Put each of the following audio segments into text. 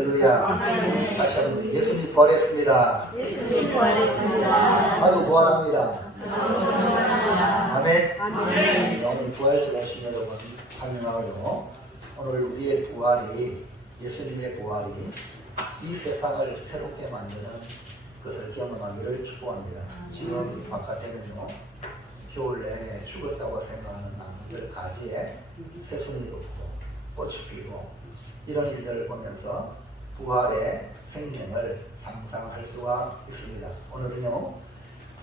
할렐루야. 다시 한번 예수님 부활했습니다. 예수님 부활했습니다. 나도 부활합니다. 나도 부활합니다. 아멘. 아멘. 오늘 부활절 하신 여러분 환영하고요. 오늘 우리의 부활이, 예수님의 부활이 이 세상을 새롭게 만드는 것을 경험하기를 축복합니다. 지금 바깥에는요, 겨울 내내 죽었다고 생각하는 나무들 가지에 새순이 돋고 꽃이 피고 이런 일들을 보면서 부활의 생명을 상상할 수가 있습니다. 오늘은요,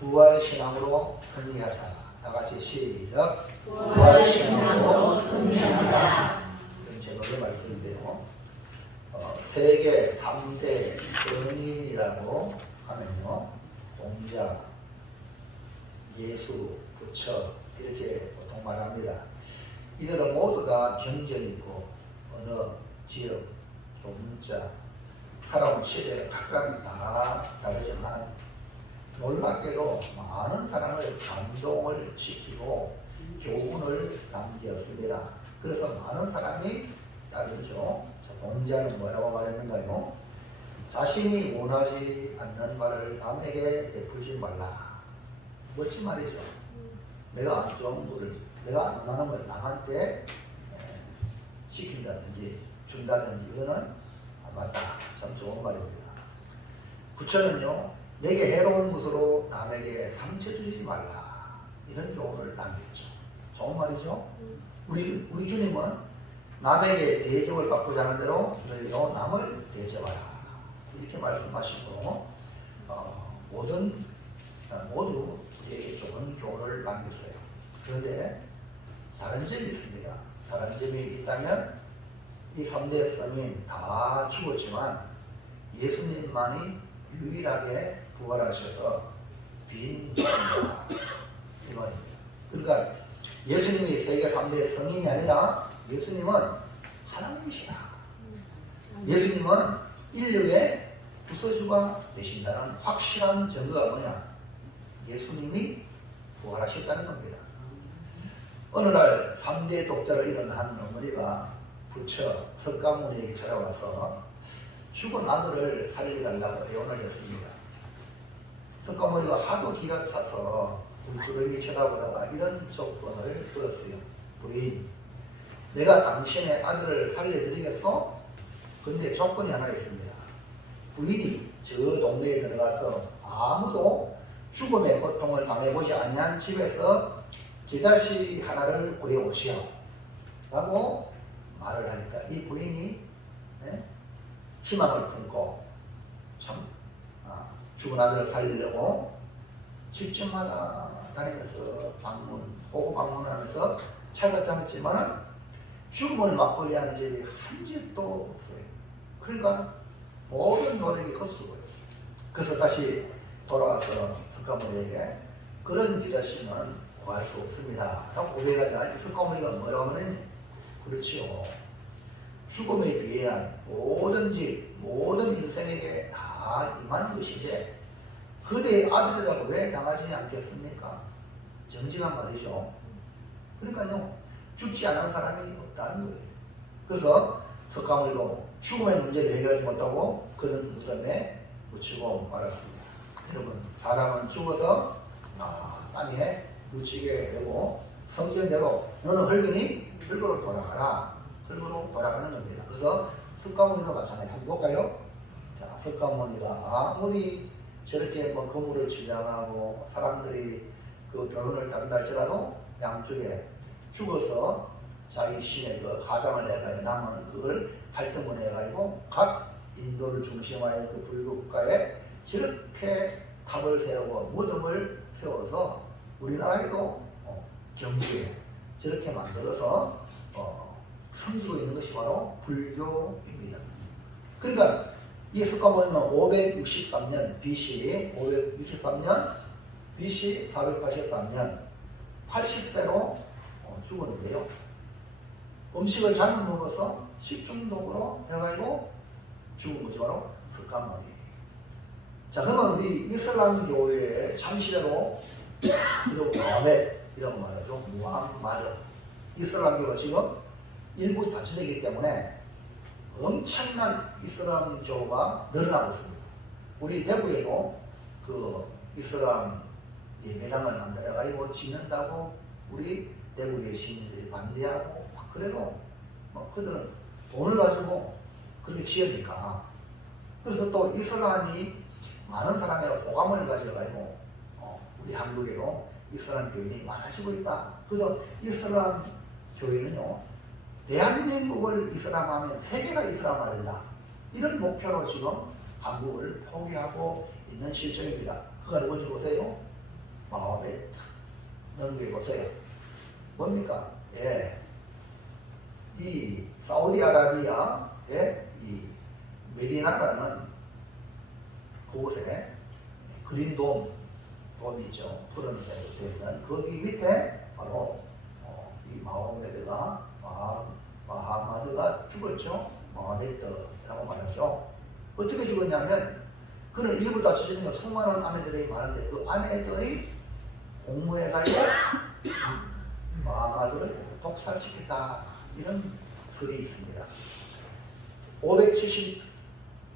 부활 신앙으로 승리하자. 다 같이 시작. 부활 신앙으로 승리하자. 이런 제목의 말씀인데요. 세계 3대 선인이라고 하면요, 공자, 예수, 부처 이렇게 보통 말합니다. 이들은 모두 다 경전이 있고 언어, 지역, 또 문자, 살아온 시대 각각 다 다르지만 놀랍게도 많은 사람을 감동을 시키고 교훈을 남겼습니다. 그래서 많은 사람이 따르죠. 공자는 뭐라고 말했는가요? 자신이 원하지 않는 말을 남에게 베풀지 말라. 멋진 말이죠. 내가 안 좋은 거를, 내가 안 원하는 걸 남한테 시킨다든지 준다든지 이거는 맞다. 참 좋은 말입니다. 부처는요, 내게 해로운 것으로 남에게 상처 주지 말라. 이런 교훈을 남겼죠. 좋은 말이죠. 우리 주님은 남에게 대접을 받고자 하는 대로 너희도 남을 대접하라. 이렇게 말씀하시고 모두 우리에게 좋은 교훈을 남겼어요. 그런데 다른 점이 있습니다. 다른 점이 있다면 이 3대 선인 다 죽었지만 예수님만이 유일하게 부활하셔서 빈 자리다. 이 말입니다. 그러니까 예수님이 세계 3대 성인이 아니라 예수님은 하나님이시라. 예수님은 인류의 구세주가 되신다는 확실한 증거가 뭐냐? 예수님이 부활하셨다는 겁니다. 어느 날 3대 독자를 잃은 한 어머니가 부처 석가모니에게 찾아와서 죽은 아들을 살려달라고 애원을 했습니다. 석가모니가 하도 기가 차서 울그러미 쳐다보다가 이런 조건을 들었어요. 부인, 내가 당신의 아들을 살려드리겠소? 근데 조건이 하나 있습니다. 부인이 저 동네에 들어가서 아무도 죽음의 고통을 당해보지 아니한 집에서 겨자씨 하나를 구해오시오 라고 말을 하니까 이 부인이 희망을 품고 참 죽은 아들을 살리려고 집집마다 다니면서 호구 방문하면서 찾았지만 죽음을 맛보게 하는 집이 한 집도 없어요. 그러니까 모든 노력이 헛수고요. 그래서 다시 돌아와서 석가모니에게 그런 겨자씨는 구할 수 없습니다 라고 고백하자. 석가모니가 뭐라고 하느냐? 그렇지요. 죽음에 비해한 모든 집, 모든 인생에게 다 임하는 것인데 그대의 아들이라고 왜 당하지 않겠습니까? 정직한 말이죠. 그러니까요, 죽지 않은 사람이 없다는 거예요. 그래서 석가모니도 죽음의 문제를 해결하지 못하고 그는 무덤에 묻히고 말았습니다. 여러분, 사람은 죽어서 땅에 묻히게 되고 성경대로 너는 흙이니 흙으로 돌아가라. 흙으로 돌아가는 겁니다. 그래서 석가모니도 마찬가지. 한번 볼까요? 자, 석가모니가 아무리 저렇게 거물을 주장하고 사람들이 그 교훈을 따른다 할지라도 양쪽에 죽어서 자기 신의 그 가장을 해가지고 남은 그걸 발등문에 해가지고 각 인도를 중심하여 그 불국가에 저렇게 탑을 세우고 무덤을 세워서 우리나라에도 경주에 저렇게 만들어서 섬기고 있는 것이 바로 불교입니다. 그러니까 이 석가모니는 563년 BC, 563년 BC 483년 80세로 죽었는데요. 음식을 잘못 먹어서 식중독으로 해가지고 죽은 것이 바로 석가모니. 자, 그러면 우리 이슬람교의 참시대로 이런 무함메드 이런 말하죠. 무함마드. 이슬람교가 지금 일부 다처제이기 때문에 엄청난 이슬람교가 늘어나고 있습니다. 우리 대구에도 그 이슬람 매장을 만들어가지고 짓는다고 우리 대구의 시민들이 반대하고 그래도 뭐 그들은 돈을 가지고 그렇게 지으니까 그래서 또 이슬람이 많은 사람의 호감을 가져가지고 우리 한국에도 이슬람 교인이 많아지고 있다. 그래서 이슬람 교회는요 대한민국을 이슬람하면 세계가 이슬람화 된다. 이런 목표로 지금 한국을 포기하고 있는 실정입니다. 그걸 보지 보세요. 마음에 탁 넘겨보세요. 뭡니까? 예. 이 사우디아라비아의 이 메디나라는 그곳에 그린돔이 있죠. 푸른 데로 되면 거기 밑에 바로 이 마호메드가 마하마드가 죽었죠. 마호메드라고 말하죠. 어떻게 죽었냐면 그는 일부 다쳐지는 수많은 아내들이 많은데 그 아내들이 공모해가지고 마하마드를 독살시켰다. 이런 글이 있습니다.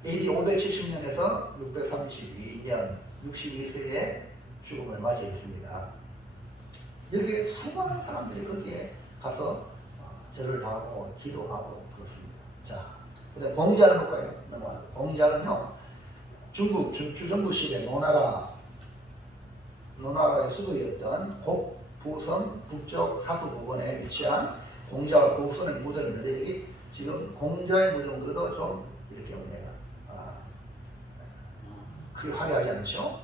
AD 570년에서 632년 62세에 죽음을 맞이했습니다. 여기에 수많은 사람들이 거기에 가서 절을 하고 기도하고 그렇습니다. 자, 근데 공자를 볼까요? 공자는요, 중국 주정부시대 노나라의 수도였던 곡부성 북쪽 사수 부근에 위치한 공자와 곡선의 무덤이 있는데 여기 지금 공자의 무덤 그래도 좀 이렇게 옵니다. 그게 화려하지 않죠?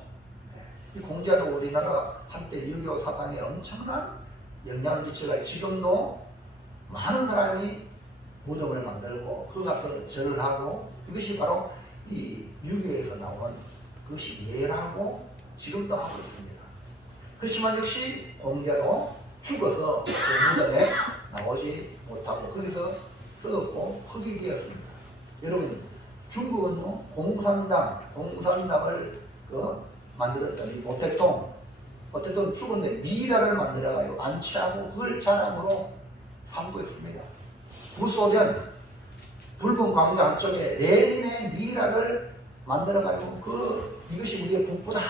이 공자도 우리나라 한때 유교 사상에 엄청난 영향을 미쳐가 지금도 많은 사람이 무덤을 만들고 그 가서 절을 하고 이것이 바로 이 유교에서 나온 그것이 예라고 지금도 하고 있습니다. 그렇지만 역시 공자도 죽어서 그 무덤에 나오지 못하고 거기서 썩었고 흙이 되었습니다. 여러분 중국은요 공산당을 만들었더니 모택동 죽었는데 미라를 만들어가지고 안치하고 그걸 자랑으로 삼고 있습니다. 구소련 붉은 광장 한쪽에 레닌의 미라를 만들어가지고 이것이 우리의 국부다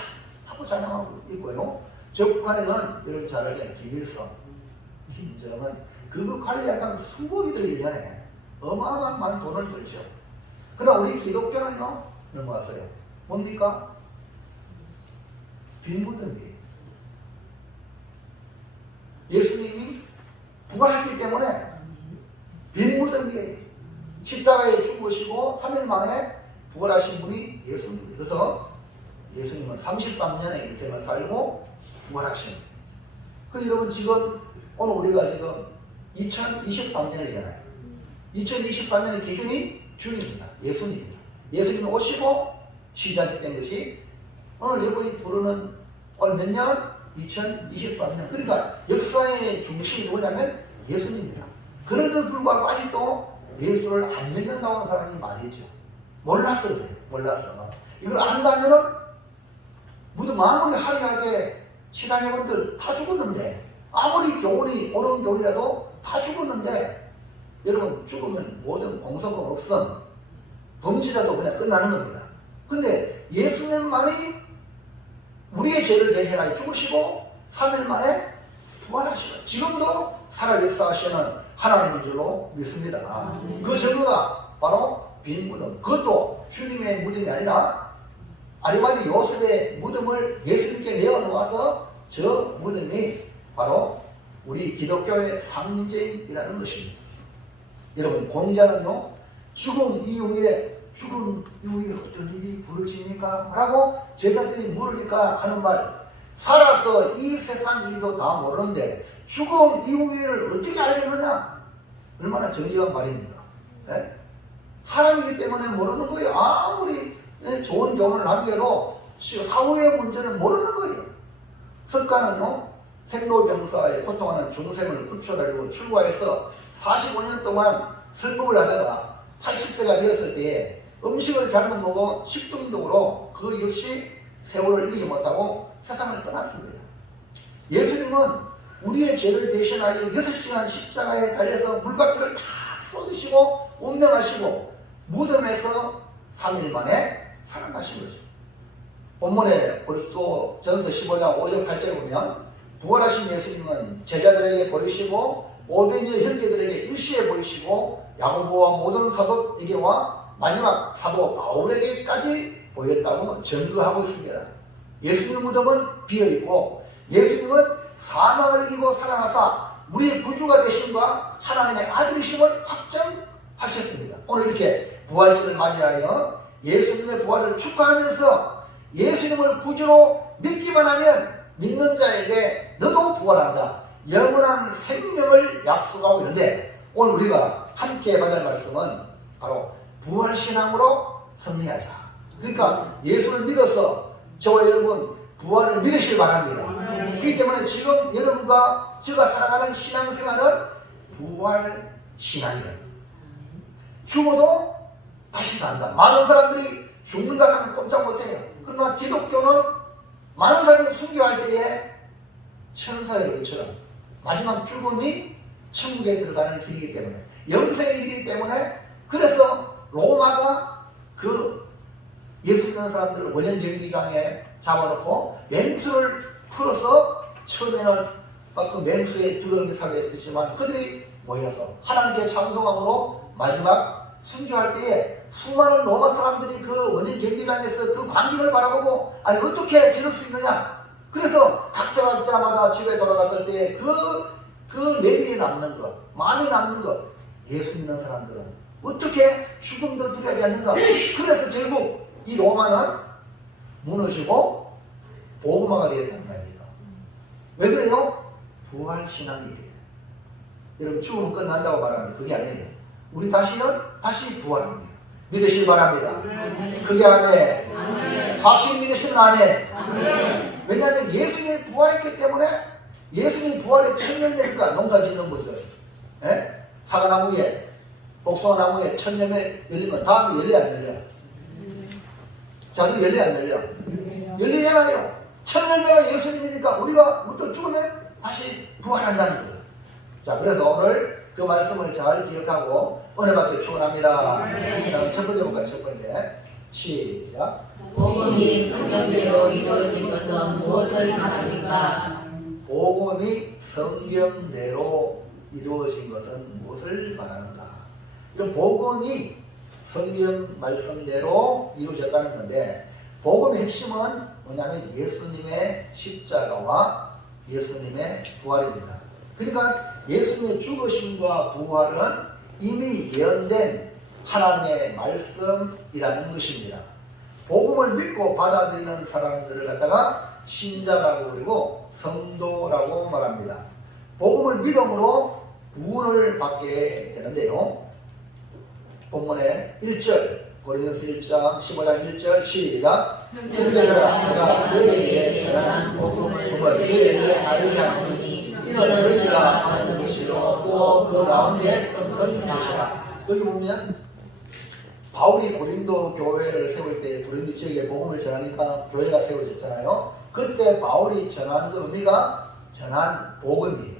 하고 자랑하고 있고요. 저 북한에는 여러분 잘 알잖아요. 김일성, 김정은 그거 관리한다면 수억이들 1년에 어마어마한 돈을 들죠. 그러나 우리 기독교는요 넘어갔어요. 뭡니까? 빈무덤이에요. 예수님이 부활했기 때문에 빈무덤이에요. 십자가에 죽으시고 3일 만에 부활하신 분이 예수님입니다. 그래서 예수님은 33년의 인생을 살고 부활하신 분입니다. 그래서 여러분 지금 오늘 우리가 지금 2023년이잖아요. 2023년의 기준이 주님입니다. 예수님입니다. 예수님이 오시고 시작이 된 것이 오늘 여러분이 부르는 오늘 몇 년? 2023년. 그러니까 역사의 중심이 누구냐면 예수님입니다. 그런데도 불구하고 아직도 예수를 안 믿는다고 하는 사람이 많이 있죠. 몰라서 그래요. 몰라서. 이걸 안다면은 무슨 아무리 화려하게 신앙해본들 다 죽었는데 아무리 교훈이 옳은 교훈이라도 다 죽었는데 여러분 죽으면 모든 공소권 없음 범죄자도 그냥 끝나는 겁니다. 근데 예수님만이 우리의 죄를 대신하여 죽으시고 3일 만에 부활하시고 지금도 살아 역사하시는 하나님인 줄로 믿습니다. 그 증거가 바로 빈 무덤. 그것도 주님의 무덤이 아니라 아리마디 요셉의 무덤을 예수님께 내어놓아서 저 무덤이 바로 우리 기독교의 상징이라는 것입니다. 여러분 공자는요 죽음 이후에 어떤 일이 벌어집니까? 라고 제자들이 물으니까 하는 말, 살아서 이 세상 일도 다 모르는데 죽음 이후를 어떻게 알겠느냐? 얼마나 정직한 말입니까? 네? 사람이기 때문에 모르는 거예요. 아무리 좋은 교훈을 남겨도 사후의 문제는 모르는 거예요. 석가는요 생로병사에 고통하는 중생을 구출하려고 출가해서 45년 동안 설법을 하다가 80세가 되었을 때에 음식을 잘못 먹어 식중독으로 그 역시 세월을 이기지 못하고 세상을 떠났습니다. 예수님은 우리의 죄를 대신하여 6시간 십자가에 달려서 물과 피를 다 쏟으시고 운명하시고 무덤에서 3일 만에 살아나신 거죠. 본문에 고린도 전서 15장 5절 8절에 보면 부활하신 예수님은 제자들에게 보이시고 500여 형제들에게 일시에 보이시고 야고보와 모든 사도에게와 마지막 사도 바울에게까지 보였다고 증거하고 있습니다. 예수님 무덤은 비어있고 예수님은 사망을 이기고 살아나사 우리의 구주가 되심과 하나님의 아들이심을 확정하셨습니다. 오늘 이렇게 부활절을 맞이하여 예수님의 부활을 축하하면서 예수님을 구주로 믿기만 하면 믿는 자에게 너도 부활한다, 영원한 생명을 약속하고 있는데, 오늘 우리가 함께 받을 말씀은 바로 부활신앙으로 승리하자. 그러니까 예수를 믿어서 저와 여러분 부활을 믿으시길 바랍니다. 그렇기 때문에 지금 여러분과 제가 살아가는 신앙생활은 부활신앙이다. 죽어도 다시 산다. 많은 사람들이 죽는다 하면 꼼짝 못해요. 그러나 기독교는 많은 사람이 순교할 때에 천사의 얼굴처럼 마지막 죽음이 천국에 들어가는 길이기 때문에, 영생의 길이기 때문에, 그래서 로마가 그 예수 믿는 사람들을 원형 경기장에 잡아놓고 맹수를 풀어서, 처음에는 그 맹수의 두려움이 살아있지만 그들이 모여서 하나님께 찬송함으로 마지막 순교할 때에 수많은 로마 사람들이 그 원형 경기장에서 그 광경을 바라보고, 아니 어떻게 지낼 수 있느냐, 그래서 각자마다 집에 돌아갔을 때 그 내비에 남는 것, 마음에 남는 것, 예수 믿는 사람들은 어떻게 죽음도 두려워하지 않는가. 그래서 결국 이 로마는 무너지고 복음화가 되었다는 겁니다. 왜 그래요? 부활신앙이에요. 여러분 죽음은 끝난다고 말하는데 그게 아니에요. 우리 다시 부활합니다. 믿으시기 바랍니다. 그게 아멘. 확신 믿으시는 아멘. 왜냐하면 예수님이 부활했기 때문에, 예수님이 부활의 첫 열매니까. 농사 짓는 분들, 사과나무에, 복숭아나무에 첫 열매 열리면 다음에 열려 안 열려? 자주 열려 안 열려? 열리잖아요. 첫 열매가 예수님이니까 우리가 죽으면 다시 부활한다는 거예요. 자, 그래서 오늘 그 말씀을 잘 기억하고 은혜 받기 축원합니다. 자, 첫 번째 볼까요? 첫 번째. 시작. 복음이 성경대로 이루어진 것은 무엇을 말합니까? 복음이 성경대로 이루어진 것은 무엇을 말하는가? 이런 복음이 성경 말씀대로 이루어졌다는 건데, 복음의 핵심은 뭐냐면 예수님의 십자가와 예수님의 부활입니다. 그러니까 예수님의 죽으심과 부활은 이미 예언된 하나님의 말씀이라는 것입니다. 복음을 믿고 받아들이는 사람들을 갖다가 신자라고 그리고 성도라고 말합니다. 복음을 믿음으로 구원을 받게 되는데요. 본문의 1절, 고린도서 1장 15장 1절 시작. 형제들아, 내가 너희에게 전한 복음을 너희에게 알게 하노니 이는 너희가 받은 것이요 또 그 가운데 선한 것이라. 여기 보면 바울이 고린도 교회를 세울 때 고린도 지역에 복음을 전하니까 교회가 세워졌잖아요. 그때 바울이 전한 건 뭡니까? 전한 복음이에요.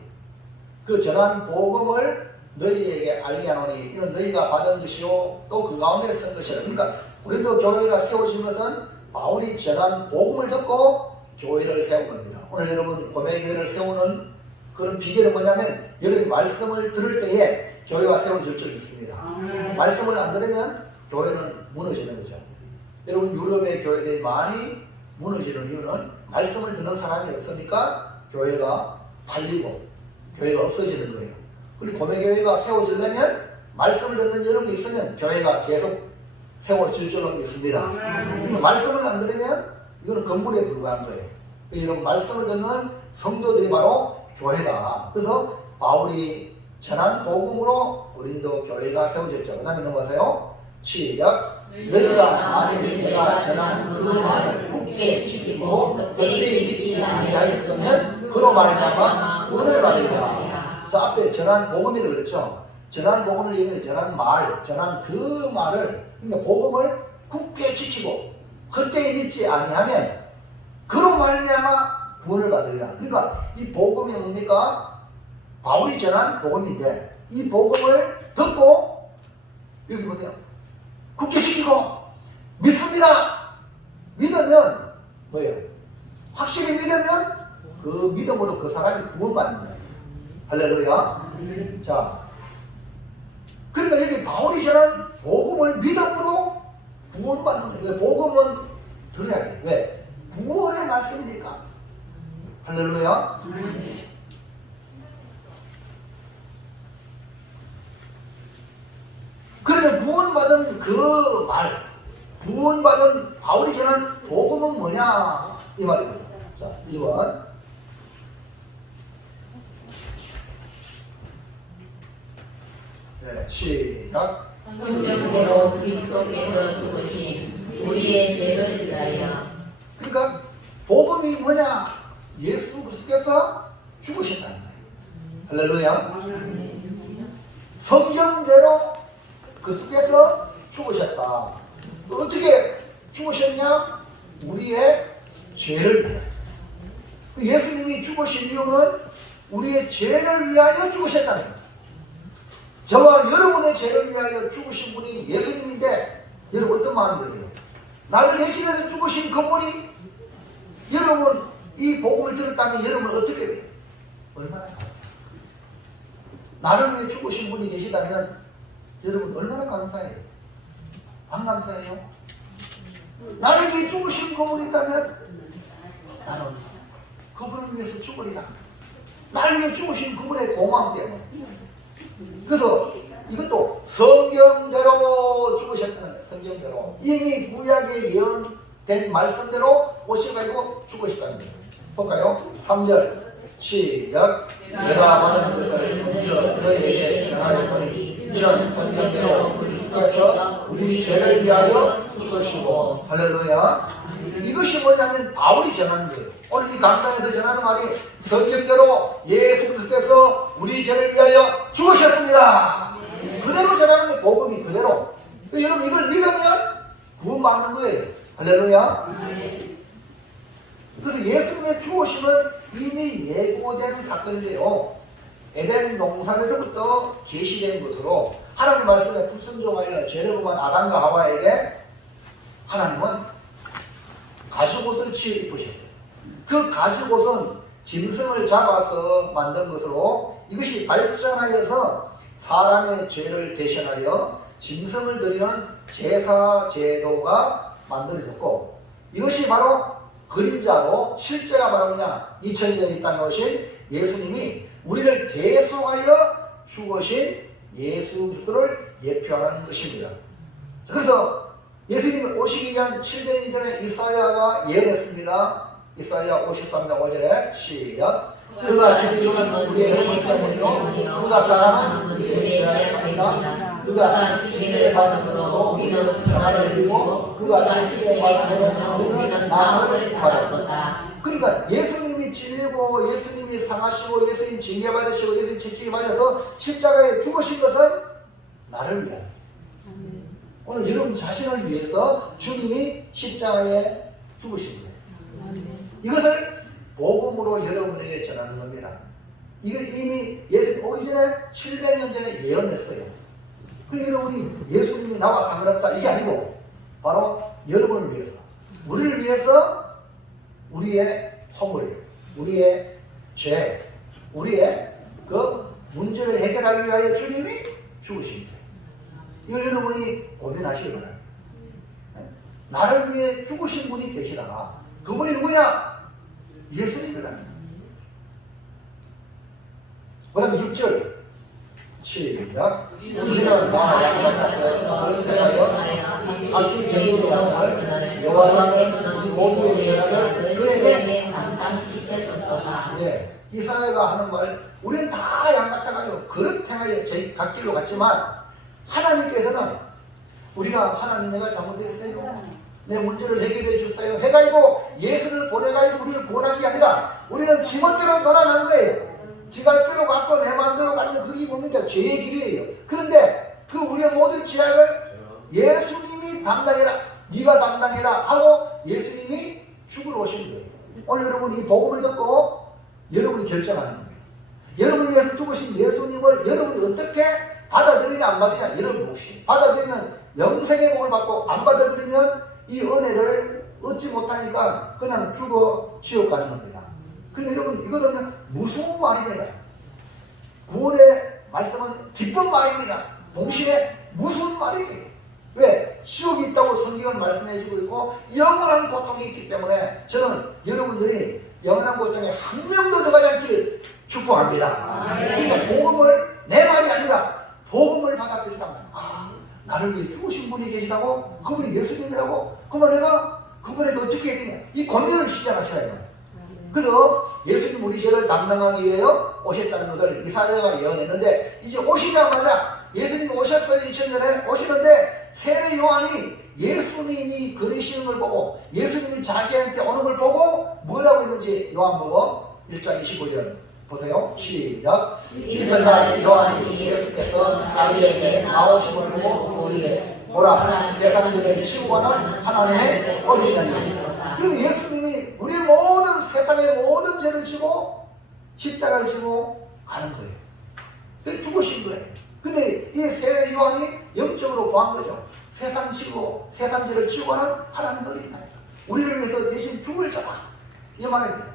그 전한 복음을 너희에게 알게 하노니 이는 너희가 받은 것이요 또 그 가운데 쓴 것이라. 그러니까 고린도 교회가 세워진 것은 바울이 전한 복음을 듣고 교회를 세운 겁니다. 오늘 여러분 고매교회를 세우는 그런 비결은 뭐냐면, 여러분이 말씀을 들을 때에 교회가 세워질 적이 있습니다. 말씀을 안 들으면 교회는 무너지는 거죠. 여러분 유럽의 교회들이 많이 무너지는 이유는 말씀을 듣는 사람이 없으니까 교회가 팔리고 교회가 없어지는 거예요. 그리고 고매교회가 세워지려면 말씀을 듣는 여러분이 있으면 교회가 계속 세워질 줄로 믿습니다. 그러니까 말씀을 안 들으면 이거는 건물에 불과한 거예요. 이런 말씀을 듣는 성도들이 바로 교회다. 그래서 바울이 전한 복음으로 고린도 교회가 세워졌죠. 그 다음에 넘어가세요. 시작. 너희가 만일 내가 전한 그 말을 굳게 지키고 겉에 믿지 아니하였으면 그로 말미암아 구원을 받으리라. 자, 앞에 전한 복음이라고 그랬죠. 전한 복음을 얘기하는 전한 말, 전한 그 말을, 그러니까 복음을 굳게 지키고 겉에 믿지 아니하면 그로 말미암아 구원을 받으리라. 그러니까 이 복음이 뭡니까? 바울이 전한 복음인데 이 복음을 듣고, 여기 보세요. 굳게 지키고 믿습니다. 믿으면 뭐예요? 확실히 믿으면 그 믿음으로 그 사람이 구원받는 거예요. 할렐루야. 자, 그러니까 여기 바울이 전한 복음을 믿음으로 구원받는 거예요. 복음은 들어야 돼. 왜? 구원의 말씀이니까. 할렐루야. 그러면 구원받은 그 말, 구원받은 바울이 전한 복음은 뭐냐? 이 말입니다. 자, 1번. 네, 시작. 성경대로 그리스도께서 죽으신 우리의 죄를 위하여. 그러니까 복음이 뭐냐? 예수 그리스도께서 죽으셨다는 거예요. 할렐루야. 성경대로 그리스도께서 죽으셨다. 어떻게 죽으셨냐? 우리의 죄를 위하여. 예수님이 죽으신 이유는 우리의 죄를 위하여 죽으셨다는 거예요. 저와 여러분의 죄를 위하여 죽으신 분이 예수님인데 여러분 어떤 마음이 들어요? 나를 대신해서 죽으신 그분이 여러분 이 복음을 들었다면 여러분 어떻게 돼요? 얼마나 감사해요. 나를 위해 죽으신 분이 계시다면 여러분 얼마나 감사해요? 안 감사해요? 나를 위해 죽으신 그분이 있다면 나는 그분을 위해서 죽으리라. 나를 위해 죽으신 그분의 고마움 때문에. 그래서 이것도 성경대로 죽으셨다는 거예요. 성경대로. 이미 구약에 예언된 말씀대로 오셔가지고 죽으셨다는 거예요. 볼까요? 3절 시작. 내가 받은 뜻을 먼저 너희에게 전하였더니 이런 성경대로 그리스도께서 우리 죄를 위하여 죽으시고. 할렐루야. 이것이 뭐냐면 바울이 전하는 거예요. 오늘 이 강단에서 전하는 말이 성경대로 예수 그리스도께서 우리 죄를 위하여 죽으셨습니다. 그대로 전하는 게 복음이 그대로. 여러분 이걸 믿으면 구원받는 거예요. 할렐루야. 그래서 예수님의 죽으심은 이미 예고된 사건인데요. 에덴 동산에서부터 계시된 것으로 하나님 말씀에 불순종하여 죄를 범한 아담과 하와에게 하나님은 가죽옷을 지어 입으셨어요. 그 가죽옷은 짐승을 잡아서 만든 것으로 이것이 발전하여서 사람의 죄를 대신하여 짐승을 드리는 제사 제도가 만들어졌고, 이것이 바로 그림자로 실제가 바로 뭐냐? 2000년 이 땅에 오신 예수님이 우리를 대속하여 죽으신 예수 그리스도를 예표하는 것입니다. 그래서 예수님이 오시기 전 700년 전에 이사야가 예언했습니다. 이사야 53장 5절에 시작. 그가 죽이는 우리의 허물 때문이요 그가 사랑은 우리의 죄악을 합니다. 그가 징계를 받음으로 우리는 평안을 누리고 그가 채찍에 받음으로 우리는 나음을 받았다. 그러니까 예수님이 찔리고 예수님이 상하시고 예수님이 징계받으시고 예수님이 채찍에 받아서 십자가에 죽으신 것은 나를 위하여, 오늘 여러분 자신을 위해서 주님이 십자가에 죽으신 거예요. 이것을 복음으로 여러분에게 전하는 겁니다. 이거 이미 예수님 오기 전에 700년 전에 예언했어요. 그러니까 우리 예수님이 나와 상관없다 이게 아니고 바로 여러분을 위해서, 우리를 위해서 우리의 허물, 우리의 죄, 우리의 그 문제를 해결하기 위하여 주님이 죽으신 거예요. 이걸 여러분이 고민하시기 바랍니다. 나를 위해 죽으신 분이 계시다가 그분이 누구냐? 예수님이라는 거예요. 그 다음 6절 시작. 우리는 다 양같아서 그런 대하여 각기 제물로 왔다를 여호와는 우리 모두의 죄악을 그에게 감당시켰었도다. 예, 이사야가 하는 말, 우리는 다 양같아가지고 그릇 행하여 저희 갓길로 갔지만 하나님께서는 우리가 하나님 내가 잘못했어요, 내 문제를 해결해 주세요 해가지고 예수를 보내가지고 우리를 구원한 게 아니라 우리는 지멋대로 놀아난 거예요. 지가 끌고 갔고 내 마음대로 가는 그게 뭡니까? 죄의 길이에요. 그런데 그 우리의 모든 죄악을 예수님이 담당해라, 네가 담당해라 하고 예수님이 죽으러 오신 거예요. 오늘 여러분 이 복음을 듣고 여러분이 결정하는 거예요. 여러분을 위해서 죽으신 예수님을 여러분이 어떻게 받아들이냐 안 받으냐 여러분 몫이에요. 받아들이면 영생의 복을 받고 안 받아들이면 이 은혜를 얻지 못하니까 그냥 죽어 지옥 가는 겁니다. 그런데 여러분 이거는 무서운 말입니다. 구원의 말씀은 기쁜 말입니다. 동시에 무슨 말이에요? 왜? 지옥이 있다고 성경은 말씀해 주고 있고 영원한 고통이 있기 때문에 저는 여러분들이 영원한 고통에 한 명도 들어가지 않기를 축복합니다. 그러니까 복음을 내 말이 아니라 복음을 받아들이라면 나를 위해 죽으신 분이 계시다고? 그분이 예수님이라고? 그러면 내가 그분에게 어떻게 해야 되냐? 이 고민을 시작하셔야 해요. 그래서 예수님 우리 죄를 담당하기 위하여 오셨다는 것을 이사야가 예언했는데 이제 오시자마자 예수님이 오셨어요. 2000년에 오시는데 세례 요한이 예수님이 걸으시는 걸 보고 예수님이 자기한테 오는 걸 보고 뭐라고 했는지 요한복음 1장 25절 보세요. 시작. 이튿날 요한이 예수께서 자기에게 나오심을 보고 이르되 보라 세상 죄를 치고 가는 하나님의 어린 양이라. 그럼 예수님이 우리 모든 세상의 모든 죄를 지고 십자가를 지고 가는 거예요. 그래서 죽으신 거예요. 근데 이 세례 요한이 영적으로 보한 거죠. 세상 죄를 치고 가는 하나님의 어린 양이라. 우리를 위해서 대신 죽을 자다. 이 말입니다.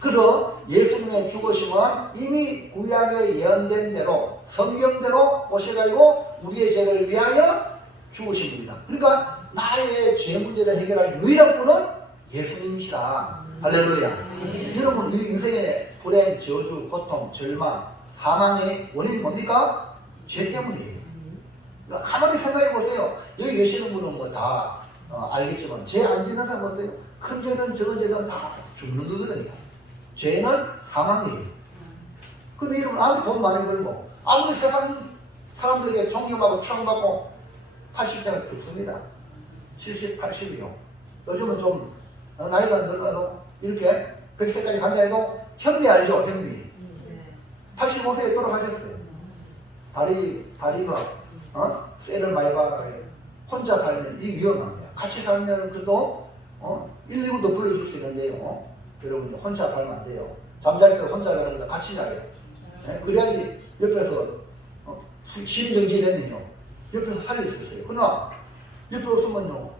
그래서 예수님의 죽으심은 이미 구약에 예언된 대로 성경대로 오셔가지고 우리의 죄를 위하여 죽으신 분이다. 그러니까 나의 죄 문제를 해결할 유일한 분은 예수님이시다. 할렐루야. 여러분 이 인생의 불행, 저주, 고통, 절망, 사망의 원인이 뭡니까? 죄 때문이에요. 그러니까 가만히 생각해 보세요. 여기 계시는 분은 뭐 다 알겠지만 죄 안 짓는 사람 보세요. 큰 죄든 적은 죄든 다 죽는 거거든요. 죄는 사망이에요. 근데 여러분 아무리 돈 많이 벌고 아무리 세상 사람들에게 존경받고 추앙받고 80대면 죽습니다. 70, 80이요. 요즘은 좀 나이가 늙어도 이렇게 100세까지 간다 해도 현미 알죠? 현미. 85세에 돌아가셨어요. 다리가 쇠를 많이 박아요. 혼자 살면 이 위험한 거야. 같이 살면 그래도 119도 불러줄 수 있는데요. 여러분 혼자 살면 안 돼요. 잠잘 때 혼자 자는 것보다 같이 자요. 네? 그래야지 옆에서 심정지 되면요 옆에서 살릴 수 있어요. 그러나 옆에 없으면요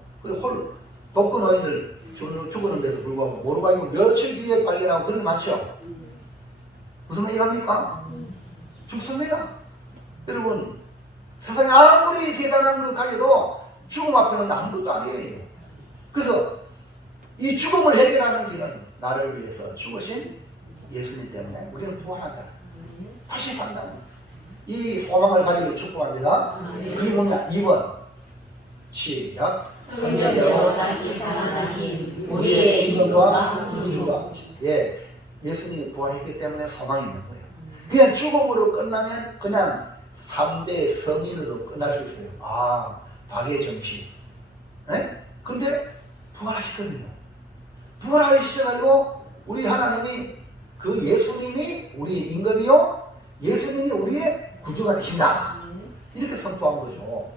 독거 노인들 죽었는데도 불구하고 모르가지고 며칠 뒤에 발견하고 그런 많죠. 무슨 말 이해합니까? 죽습니다. 여러분 세상에 아무리 대단한 것 가져도 죽음 앞에는 아무것도 아니에요. 그래서 이 죽음을 해결하는 길은 나를 위해서 죽으신 예수님 때문에 우리는 부활한다. 다시 산다. 이 소망을 가지고 축복합니다. 그게 뭐냐? 2번 시작. 성경대로 다시 살아나신 우리의 임금과 구주가 예수님이 부활했기 때문에 소망이 있는 거예요. 그냥 죽음으로 끝나면 그냥 3대 성인으로 끝날 수 있어요. 박의 정신. 근데 부활하셨거든요. 부활하시셔가지고 우리 하나님이 그 예수님이 우리의 임금이요 예수님이 우리의 구주가 되신다. 이렇게 선포한 거죠.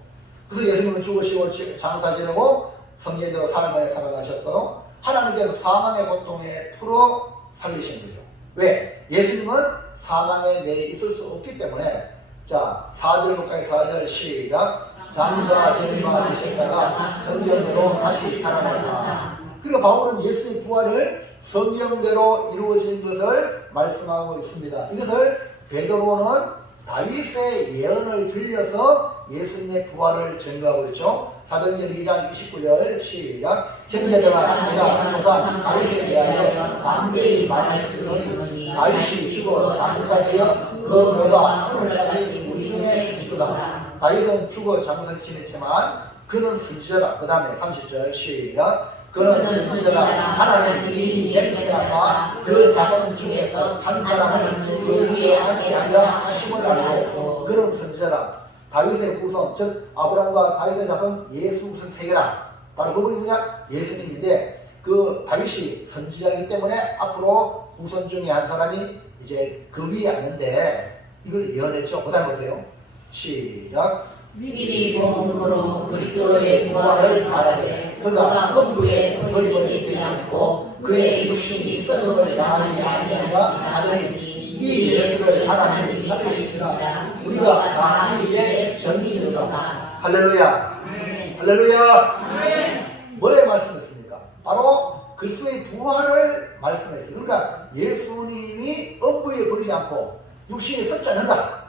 그래서 예수님은 죽으시고 장사 지내고 성경대로 3일 만에 살아나셨어요. 하나님께서 사망의 고통에 풀어 살리신 거죠. 왜? 예수님은 사망에 매여 있을 수 없기 때문에. 자 4절 볼까요? 4절 시작. 장사 지내마 되셨다가 성경대로 다시 살아나사. 그러니까 바울은 예수님 부활을 성경대로 이루어진 것을 말씀하고 있습니다. 이것을 베드로는 다윗의 예언을 빌려서 예수님의 부활을 증거하고 있죠. 사도행전 2장 29절 시작. 형제들아 내가 조상 다윗에 대하여 담대히 말했으니 다윗이 죽어 장사되어 그 묘가 오늘까지 우리 중에 있도다. 다윗은 죽어 장사 지냈지만 그는 선지자라. 그 다음에 30절 시작. 그는 선지자라. 하나님이 이미 맹세하사 그 자손 중에서 한 사람을 그 위에 앉게 하리라 하심을 알고 그는 선지자라. 다윗의 후손 즉 아브라함과 다윗의 자손 예수 후손 세계라. 바로 그분이 누구냐? 예수님인데 그 다윗이 선지자이기 때문에 앞으로 후손 중에 한 사람이 이제 그 위에 앉는데 이걸 예언했죠. 그 다음 보세요. 시작. 미리 몸으로 그리스도의 부활을 바라되 그가 음부에 버림을 되지 않고 그의 육신이 썩음을 당하지 아니하리라 하더니 이 예수를 하나님이 받으시니라 우리가 다 이에 전이되도다. 할렐루야. 할렐루야. 뭐래 말씀했습니까? 바로 그리스도의 부활을 말씀했어요. 그러니까 예수님이 음부에 버리지 않고 육신에 섰지 않는다.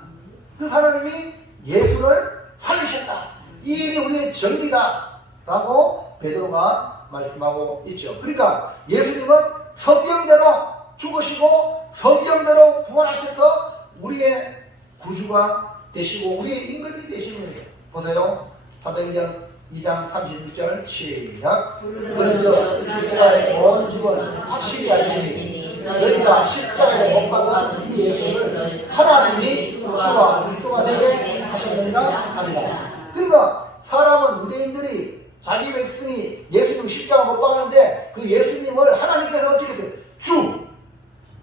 그 하나님이 예수를 살리셨다. 이 일이 우리의 정리다 라고 베드로가 말씀하고 있죠. 그러니까 예수님은 성경대로 죽으시고 성경대로 부활하셔서 우리의 구주가 되시고 우리의 임금이 되시는 거예요. 보세요. 사도행전 2장 36절 시작. 그런저 이스라엘 온 집은 확실히 알지니 너희가 십자가에 못 박은 이 예수를 하나님이 주와 그리스도가 되게 하셨느니라 하리라. 그러니까 사람은 유대인들이 자기 백성이 예수님 십자가 못 박았는데 그 예수님을 하나님께서 어떻게 해요? 주!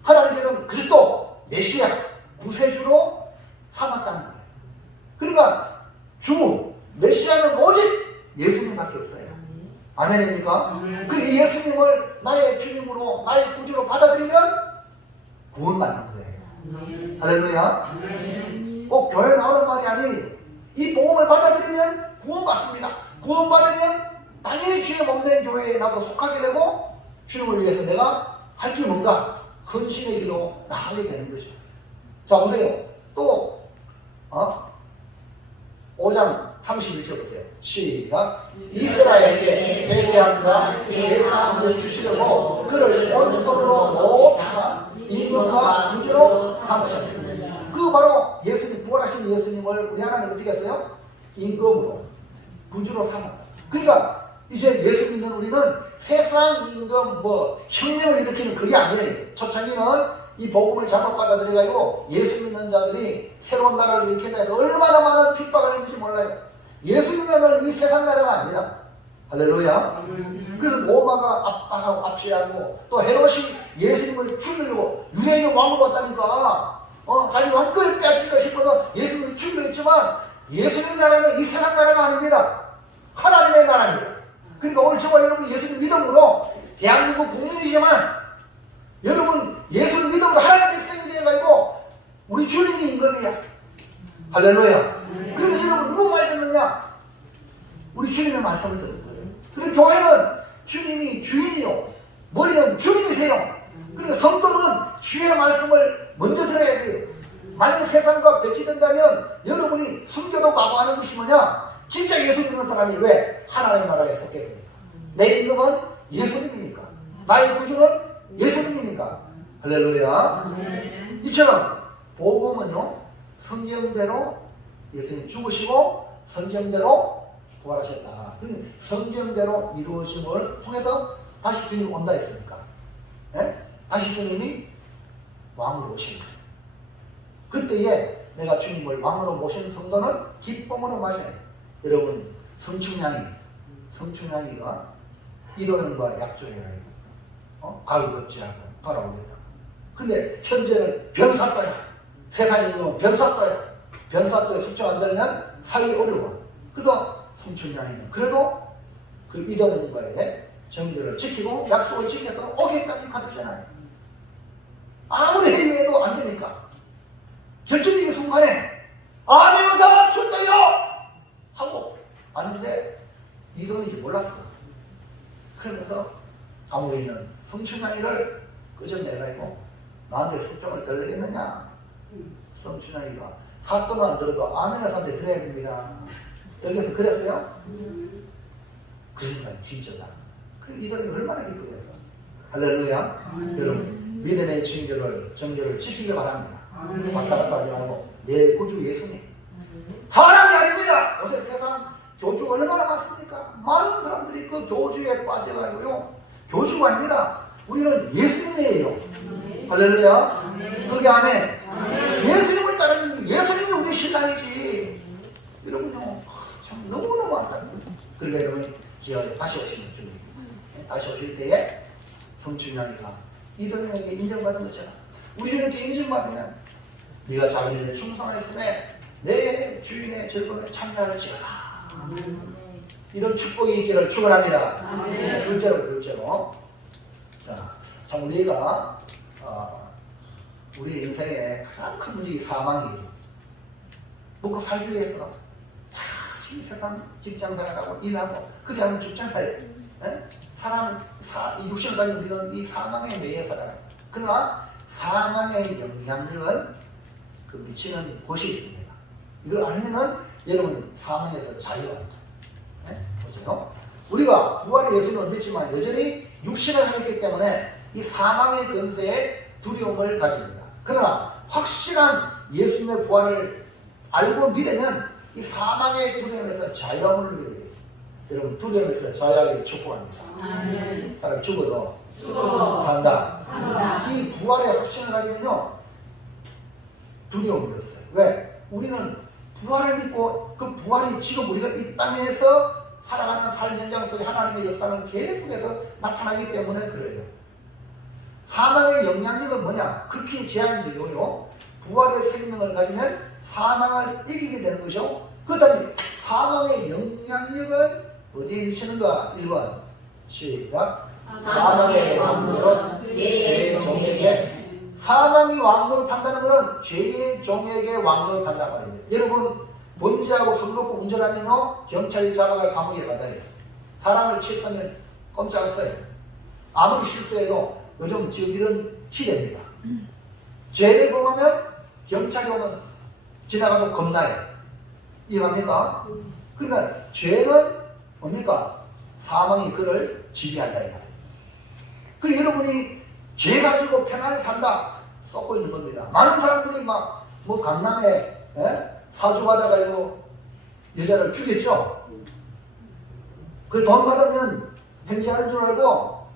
하나님께서는 그리스도, 메시아, 구세주로 삼았다는 거예요. 그러니까 주, 메시아는 오직 예수님밖에 없어요. 아멘입니까? 그 예수님을 나의 주님으로 나의 구주로 받아들이면 구원받는 거예요. 할렐루야. 꼭 교회 나오는 말이 아니에요. 이 복음을 받아들이면 구원받습니다. 구원받으면 당연히 주의 몸된 교회에 나도 속하게 되고 주님을 위해서 내가 할 게 뭔가 헌신의 길로 나가게 되는 거죠. 자 보세요. 또 5장 31절 보세요. 시작. 이스라엘에게 회개함과 제사함을 주시려고 그를 오른손으로 높이사 임금과 군주로 삼으셨습니다. 그 바로 예수님 부활하신 예수님을 우리 하나님 어떻게 했어요? 임금으로 군주로 삼았다. 그러니까 이제 예수 믿는 우리는 세상 임금 혁명을 일으키는 그게 아니에요. 초창기는 이 복음을 잘못 받아들여가지고 예수 믿는 자들이 새로운 나라를 일으킨다 해서 얼마나 많은 핍박을 했는지 몰라요. 예수 믿는 이 세상 나라가 아닙니다. 할렐루야. 그래서 로마가 압박하고 압제하고 또 헤롯이 예수님을 죽이려고 유대인의 왕으로 왔다니까 자기 왕권을 빼앗길까 싶어서 예수님을 죽이려 했지만 예수님 나라는 이 세상 나라가 아닙니다. 하나님의 나라입니다. 그러니까 오늘 저와 여러분 예수님 믿음으로 대한민국 국민이지만 여러분 예수를 믿음으로 하나님의 백성이 되어가지고 우리 주님이 임금이야. 할렐루야. 그러면 여러분 누구 말 듣느냐? 우리 주님의 말씀을 듣는 거예요. 그리고 교회는 주님이 주인이요 머리는 주님이세요. 그러니까 성도는 주의 말씀을 먼저 들어야 돼요. 만약에 세상과 배치된다면 여러분이 숨겨도 과거하는 것이 뭐냐? 진짜 예수 믿는 사람이 왜 하나님 나라에 속했습니까? 내 임금은 예수님이니까 나의 구주는 예수님이니까. 할렐루야. 이처럼 복음은요 성경대로 예수님 죽으시고 성경대로 부활하셨다. 성경대로 이루어짐을 통해서 다시 주님 온다 했으니까 다시 주님이 왕으로 오십니다. 그때에 내가 주님을 왕으로 모시는 성도는 기쁨으로 마셔요. 여러분 성춘향이가 이도령과 약조해요. 가을 걷지하고 돌아오겠다. 근데 현재는 변사또야. 세상에 있는 변사또야. 변사또에 숙청 안 되면 살기 어려워. 그래서 성춘향이는 그래도 그 이도령과의 정결을 지키고 약속을 지켜서 오게까지 가두잖아요. 아무리 해명해도 안 되니까 결정적인 순간에 아메오다 출대요 하고 왔는데 이동인지 몰랐어. 그러면서 감옥에 있는 성춘향이를 끄집내가지고 나한테 숙종을 덜 내겠느냐. 성춘향이가 사또는 안 들어도 아메가사한테 그래야 됩니다. 여기서 그랬어요? 그 순간 진짜다. 그 이동이 얼마나 기쁘겠어. 할렐루야. 여러분 믿음의 정결을 지키길 바랍니다. 왔다 갔다 하지 말고 내 구주 예수님 사람이 아닙니다. 요새 세상 교주 얼마나 많습니까? 많은 사람들이 그 교주에 빠져가지고요 교주가 아닙니다. 우리는 예수님이에요. 할렐루야. 그게 아멘. 예수님을 따르는 게 예수님이 우리 신랑이지. 여러분요 참 너무너무 안타까워요. 그러니까 여러분 다시 오시는 주님 다시 오실 때에 성춘향이가 이들에게 인정받은 것처럼 우리는 이렇게 인정받으면 네가 작은 일에 충성하였음에 내 주인의 즐거움에 참여할지어다. 이런 축복이 있기를 축원합니다. 둘째로 자, 참 우리가 우리 인생의 가장 큰 문제이 사망이에요. 먹고 살기 위해서 열심히 세상 직장 생활하고 일하고 그렇지 않으면 죽잖아요. 예? 이 육신을 가진 우리는 이 사망에 매여 살아가요. 그러나 사망의 영향력은 그 미치는 곳이 있습니다. 이걸 알면은 여러분 사망에서 자유합니다. 예? 보세요. 우리가 부활의 여신은 얻었지만 여전히 육신을 가졌기 때문에 이 사망의 근세에 두려움을 가집니다. 그러나 확실한 예수님의 부활을 알고 믿으면 이 사망의 두려움에서 자유함을 누리게 됩니다. 여러분 두려움에서 자유하기를 축복합니다. 아멘. 사람 죽어도 죽어 산다. 산다. 이 부활의 확신을 가지면요 두려움이 없어요. 왜? 우리는 부활을 믿고 그 부활이 지금 우리가 이 땅에서 살아가는 삶 현장 속에 하나님의 역사는 계속해서 나타나기 때문에 그래요. 사망의 영향력은 뭐냐? 극히 제한적이고요. 부활의 생명을 가지면 사망을 이기게 되는 것이요. 그 다음에 사망의 영향력은 어디에 미치는가? 1번 시작. 사망의 왕노릇 죄의 종에게. 사망이 왕노릇한다는 것은 죄의 종에게 왕노릇한단 말입니다. 여러분 범죄하고 술 먹고 운전하면요 경찰이 잡아가 감옥에 가다요. 사람을 쳤으면 꼼짝 없어요. 아무리 실수해도 요즘 지금 이런 시대입니다. 죄를 범하면 경찰이 오면 지나가도 겁나요. 이해갑니까? 그러니까 죄는 뭡니까? 사망이 그를 지배한다 이 말이에요. 그리고 여러분이 죄 가지고 편안하게 산다 썩고 있는 겁니다. 많은 사람들이 막 뭐 강남에 사주 받아가지고 여자를 죽였죠. 그 돈 받으면 행세하는 줄 알고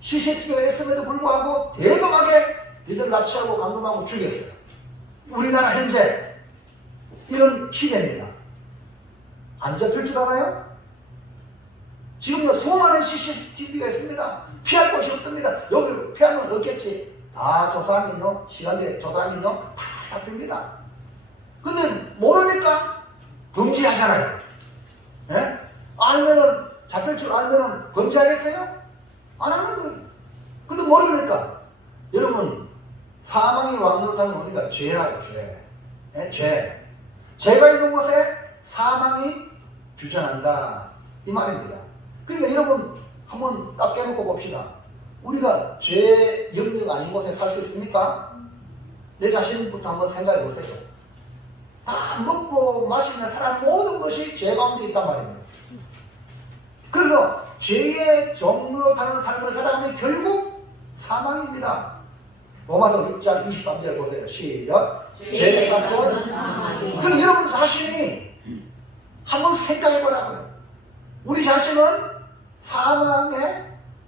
CCTV가 있음에도 불구하고 대범하게 여자를 납치하고 감금하고 죽였어요. 우리나라 현재 이런 시대입니다. 안 잡힐 줄 알아요? 지금요 수많은 CCTV가 있습니다. 피할 곳이 없습니다. 여기 피하면 없겠지. 다 조사하면요 시간제 조사하면요 다 잡힙니다. 근데 모르니까 범죄하잖아요. 예? 알면은 잡힐 줄 알면은 범죄하겠어요? 안 하는 거예요. 근데 모르니까 여러분 사망이 왕노릇하는 뭡니까? 죄라요. 죄. 예? 죄. 죄가 있는 곳에 사망이 규정한다 이 말입니다. 그러니까 여러분 한번 딱 깨놓고 봅시다. 우리가 죄 영역 아닌 곳에 살 수 있습니까? 내 자신부터 한번 생각해 보세요. 다 먹고 마시며 살아가는 모든 것이 죄 가운데 있단 말입니다. 그래서 죄의 종로로 타는 삶을 살아가면 결국 사망입니다. 로마서 6장 23절 보세요. 시작. 죄의 값은 사망이요. 그럼 여러분 자신이 한번 생각해 보라고요. 우리 자신은 사망에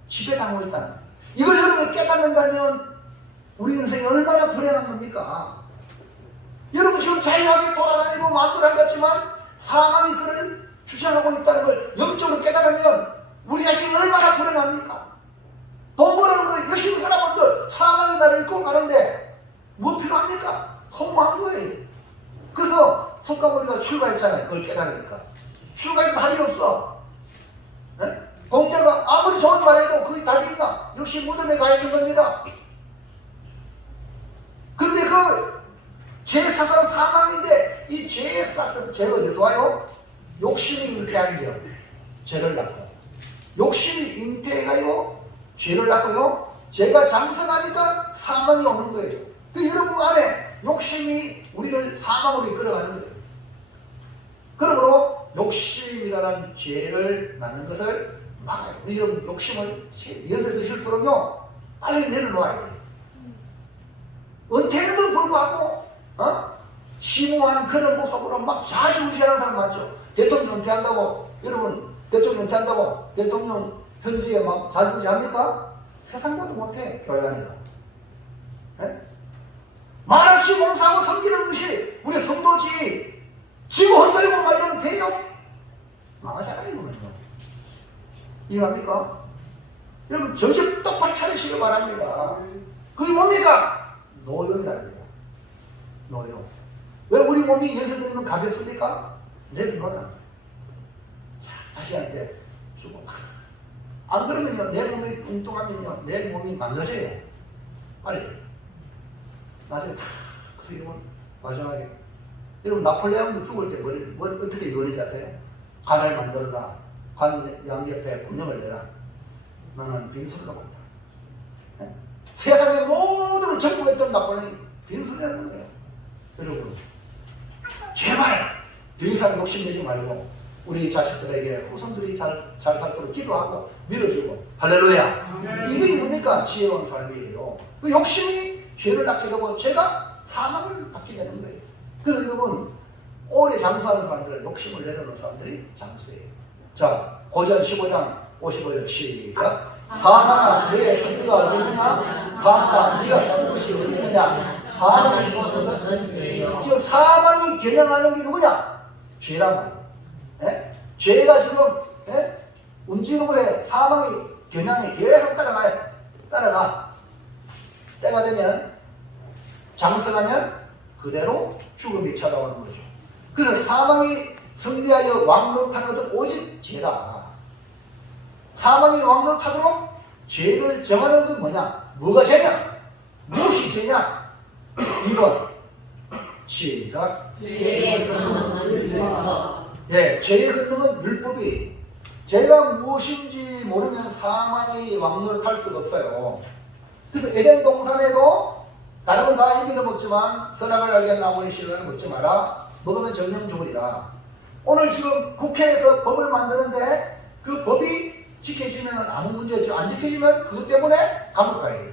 지배당하고 있다는 거예요. 이걸 여러분 깨닫는다면 우리 인생이 얼마나 불행한 겁니까? 여러분 지금 자유하게 돌아다니고 마음대로 안 갔지만 사망이 그를 주장하고 있다는 걸 영적으로 깨달으면 우리 자신이 얼마나 불행합니까? 돈 버는 거 열심히 살아본들 사망이 나를 이끌고 가는데 뭐 필요합니까? 허무한 거예요. 그래서 석가모니가 출가했잖아요. 그걸 깨달으니까. 출가해도 답이 없어. 네? 공자가 아무리 좋은 말해도 그게 답이 있나? 역시 무덤에 가 있는 겁니다. 근데 그 죄의 삭은 사망인데 이 죄의 삭은 죄가 어디서 와요? 욕심이 잉태한 적 죄를 낳고 욕심이 잉태해가요 죄를 낳고요 죄가 장성하니까 사망이 오는 거예요. 그 여러분 안에 욕심이 우리를 사망으로 이끌어가는 거예요. 그러므로 욕심이라는 죄를 낳는 것을 막아요. 여러분 욕심을 연세 드실수록요 빨리 내려놓아야 돼요. 은퇴에도 불구하고 심오한 그런 모습으로 막 좌지우지하는 사람 맞죠? 대통령 은퇴한다고 여러분 대통령 은퇴한다고 대통령 현지에 막 좌지우지합니까? 세상과도 못해 교회 안에가. 말없이 봉사하고 섬기는 것이 우리 성도지 지구 흔들고 막 이러면 돼요? 망하잖아요 이거는요. 이해합니까? 여러분 정신 똑바로 차리시길 바랍니다. 그게 뭡니까? 노용이라는 거야. 노용. 왜 우리 몸이 연세되면 가볍습니까? 내려놓으라는 거야. 자, 자식한테 주고 안 그러면요 내 몸이 뚱뚱하면요 내 몸이 망가져요. 빨리. 나중에 다 그래서 이러면 마지막에 여러분 나폴레옹도 죽을 때 어떻게 유언인지 아세요? 관을 만들어라. 관 양옆에 군령을 내라. 나는 빈소리로 간다. 네? 세상의 모든 정복했던 나폴레옹이 빈소리라는 거예요. 여러분 제발 더 이상 욕심내지 말고 우리 자식들에게 후손들이 잘 살도록 기도하고 밀어주고 할렐루야. 이게 뭡니까? 지혜로운 삶이에요. 그 욕심이 죄를 낳게 되고 죄가 사망을 낳게 되는 거예요. 그래서 여러분 오래 장수하는 사람들은 욕심을 내려놓은 사람들이 장수예요. 자, 고전 15장 55절 시작. 사망아 너의 선비가 어디 있느냐? 사망아 네가 사는 것이 어디 있느냐? 사망이 있는 것은 지금 사망이 겨냥하는 게 누구냐? 죄란 말이에요. 예? 죄가 지금 움직이는 곳에 사망이 겨냥이 계속 따라가. 때가 되면 장성하면 그대로 죽음이 찾아오는 거죠. 그래서 사망이 승리하여 왕노릇하는 것은 오직 죄다. 사망이 왕노릇하도록 죄를 정하는 건 뭐냐? 뭐가 죄냐? 무엇이 죄냐? 2번 시작. 죄의 근원은 율법. 예, 죄의 근원은 율법이. 죄가 무엇인지 모르면 사망이 왕노릇할 수가 없어요. 그래서 에덴 동산에도 다른 건 다 임의로 먹지만 선악을 알게 한 나무의 실과는 먹지 마라. 먹으면 정령 죽으리라. 오늘 지금 국회에서 법을 만드는데 그 법이 지켜지면 아무 문제 없지, 안 지켜지면 그것 때문에 감옥 가야 돼요.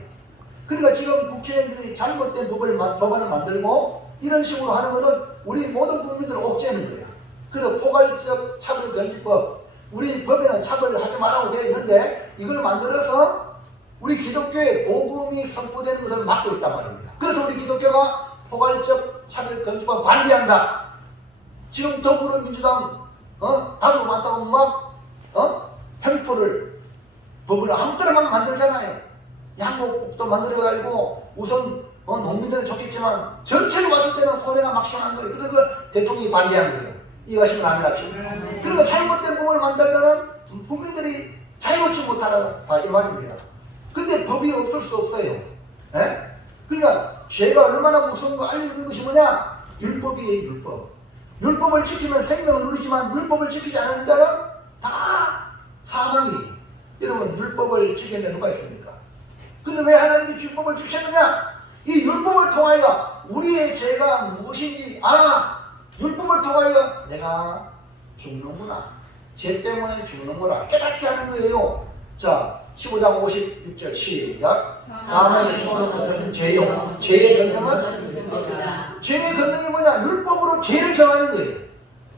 그러니까 지금 국회의원들이 잘못된 법안을 만들고 이런 식으로 하는 거는 우리 모든 국민들을 옥죄는 거야. 그래서 포괄적 차별금지법, 우리 법에는 차별을 하지 말라고 되어 있는데 이걸 만들어서 우리 기독교의 복음이 선포되는 것을 막고 있단 말입니다. 그래서 우리 기독교가 포괄적 차별금지법 반대한다. 지금 더불어민주당 다수 많다고 막 횡포를 법을 아무 때나 막 만들잖아요. 양곡법도 만들어가지고 우선 농민들은 좋겠지만 전체로 봤을 때는 손해가 막심한 거예요. 그래서 그걸 대통령이 반대한 거예요. 이해가시면 아멘 합시다. 그러니까 잘못된 법을 만들면 국민들이 자유롭지 못하다 이 말입니다. 근데 법이 없을 수 없어요. 예? 그러니까 죄가 얼마나 무서운 거 알려주는 것이 뭐냐? 율법이에요. 율법. 율법을 지키면 생명을 누리지만 율법을 지키지 않는 자는 다 사망이. 여러분 율법을 지키는 누가 있습니까? 근데 왜 하나님이 율법을 주셨느냐? 이 율법을 통하여 우리의 죄가 무엇인지 율법을 통하여 내가 죽는구나. 죄 때문에 죽는구나. 깨닫게 하는 거예요. 자, 15장 56절 시작. 사망의 소는 것은 죄요. 죄의 근원은 죄의 근원이 뭐냐? 율법으로 죄를 정하는 거예요.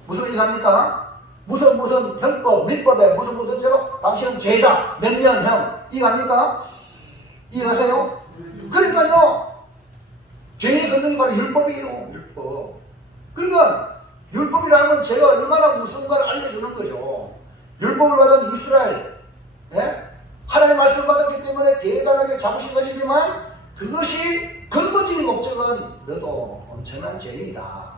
무슨 얘기합니까? 무슨 형법, 민법에 무슨 죄로 당신은 죄다. 몇 년형. 이해합니까? 이해하세요? 그러니까요. 죄의 근원이 바로 율법이에요. 율법. 그러니까 율법이라는 건 죄가 얼마나 무서운가를 알려주는 거죠. 율법을 받은 이스라엘, 하나님의 말씀을 받았기 때문에 대단하게 잡으신 것이지만 그것이 근본적인 목적은 너도 엄청난 죄인이다.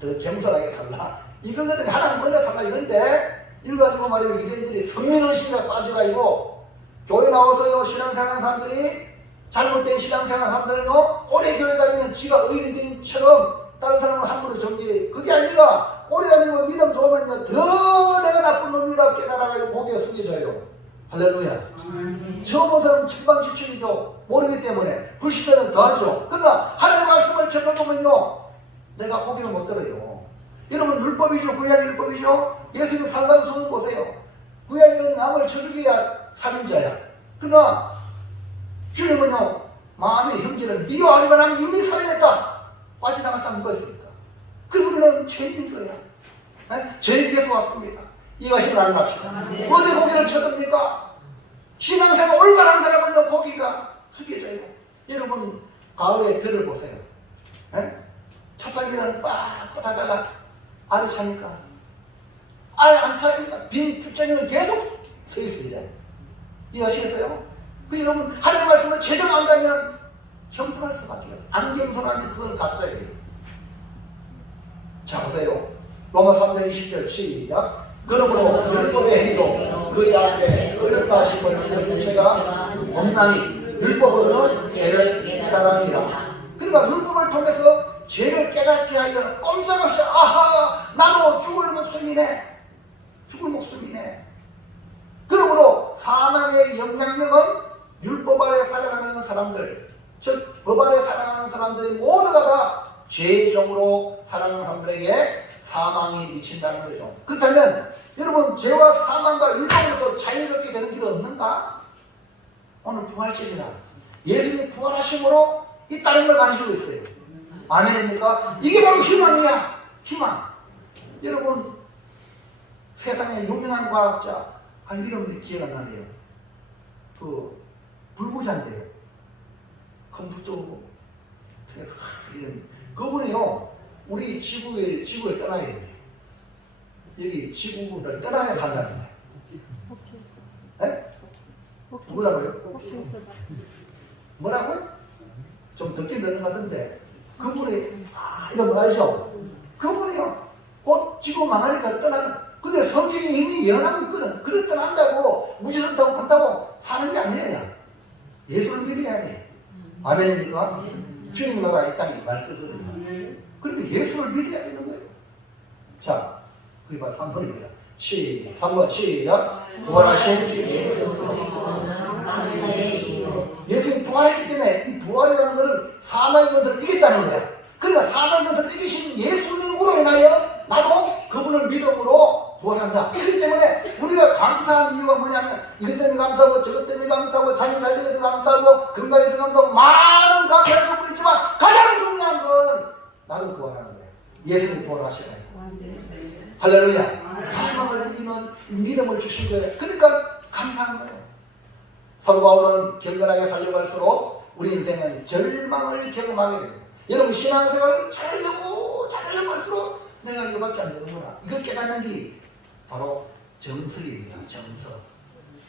더 겸손하게 살라. 이거거든. 하나님 먼저 살라 이건데 이거 가지고 말하면 유대인들이 성민의식에 빠져가지고 교회 나와서요 신앙생활하는 사람들이 잘못된 신앙생활하는 사람들은요 오래 교회 다니면 지가 의인들처럼 다른 사람을 함부로 정죄해. 그게 아닙니다. 오래 다니고 믿음 좋으면요 더 내가 나쁜 놈이라 깨달아가지고 고개가 숙여져요. 할렐루야. 처음 온 사람은 천방지축이죠. 모르기 때문에 불신자는 더하죠. 그러나 하나님의 말씀을 접해보면요 내가 고개를 못 들어요. 여러분 율법이죠. 구약의 율법이죠. 예수님 산산수훈 보세요. 구약에는 남을 쳐죽여야 살인자야. 그러나 주님은요 마음의 형제를 미워하기만 하면 이미 살인했다. 빠져나갈 사람 누가 있습니까? 그래서 우리는 죄인인 거야. 죄인 계속 왔습니다. 이것이 나누합시다. 어디 고개를 쳐듭니까? 신앙생활 얼마나 하는 사람은요 고기가 숙여져요. 여러분 가을에 별을 보세요. 초창기는 빳빳하다가 알이 차니까 알이 안 차니까 빈 축장이면 계속 서 있어야 돼. 이해하시겠어요? 그 여러분 하나님 말씀을 제대로 안다면 겸손할 수밖에 없어요. 안 겸손하면 그건 가짜예요. 자 보세요. 로마 3장 20절 시작. 그러므로 율법의 행위로 그의 앞에 어렵다 싶은 이들 육체가 없나니 율법으로는 죄를 깨달으니라. 그러니까 율법을 통해서 죄를 깨닫게 하여 꼼짝없이 아하 나도 죽을 목숨이네. 죽을 목숨이네. 그러므로 사망의 영향력은 율법 아래 살아가는 사람들, 즉 법 아래 살아가는 사람들이 모두가 다 죄의 종으로 살아가는 사람들에게 사망이 미친다는 거죠. 그렇다면 여러분 죄와 사망과 율법으로부터 자유롭게 되는 길은 없는가? 오늘 부활절이라 예수님이 부활하심으로 있다는 걸 말해주고 있어요. 아멘입니까? 이게 바로 희망이야. 희망. 여러분 세상에 유명한 과학자 이름이 기억 안 나네요. 그 불구자인데요. 컴퓨터 이름 그분이요 우리 지구를 떠나야 돼요. 여기 지구를 떠나야 산다는 거예요. 네? 누구라고요? 뭐라고요? 좀 듣긴 듣는 것 같은데 그분이 이런 거 알죠? 그분이요 곧 지구 망하니까 떠나는 근데 성경이 이미 예언하고 있거든. 그래 떠난다고 무지선 타고 간다고 사는 게 아니에요. 예수를 믿어야 돼. 아멘입니까? 주님 나라 이 땅에 갈 거거든요. 그런데 예수를 믿어야 되는 거예요. 자, 그게 바로 3번입니다. 3번 시작. 부활하신 예수님 부활했기 때문에 이 부활이라는 것은 사망의 권세를 이겼다는 거야. 그러니까 사망의 권세를 이기신 예수님으로 인하여 나도 그분을 믿음으로 부활한다. 그렇기 때문에 우리가 감사한 이유가 뭐냐면 이것 때문에 감사하고 저것 때문에 감사하고 자녀 살리게 돼서 감사하고 건강에서 감사하고 많은 감사의 부분이 있지만 가장 중요한 건 나도 부활하는 거예요. 예수님 부활하시라요. 할렐루야. 사망을 이기는 믿음을 주신 거예요. 그러니까 감사한 거예요. 사도 바울은 경건하게 살려갈수록 우리 인생은 절망을 경험하게 됩니다. 여러분 신앙생활을 잘하려고 할수록 내가 이거밖에 안 되는구나. 이걸 깨닫는 게 바로 정석입니다. 정석.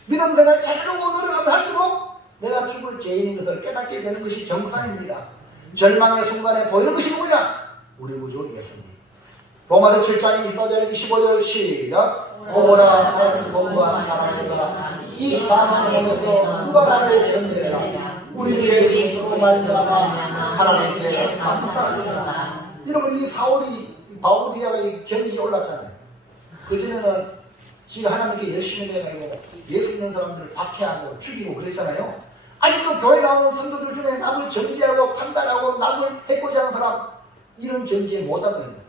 믿음생활 잘하려고 노력하면 할수록 내가 죽을 죄인인 것을 깨닫게 되는 것이 정상입니다. 절망의 순간에 보이는 것이 뭐냐? 우리 구주 예수님. 로마서 7장 1절 25절 시작. 오라 나는 공부한 사람이다. 이 사망의 몸에서 누가 나를 건져내라. 우리 주 예수 그리스도로 말미암아 하나님께 감사합니다. 여러분 이 바울이야가 이 경기에 올랐잖아요. 그전에는 지가 하나님께 열심히 내가지고 예수 믿는 사람들을 박해하고 죽이고 그랬잖아요. 아직도 교회 나오는 성도들 중에 남을 정죄하고 판단하고 남을 해코지 하는 사람 이런 경지에 못 다다릅니다.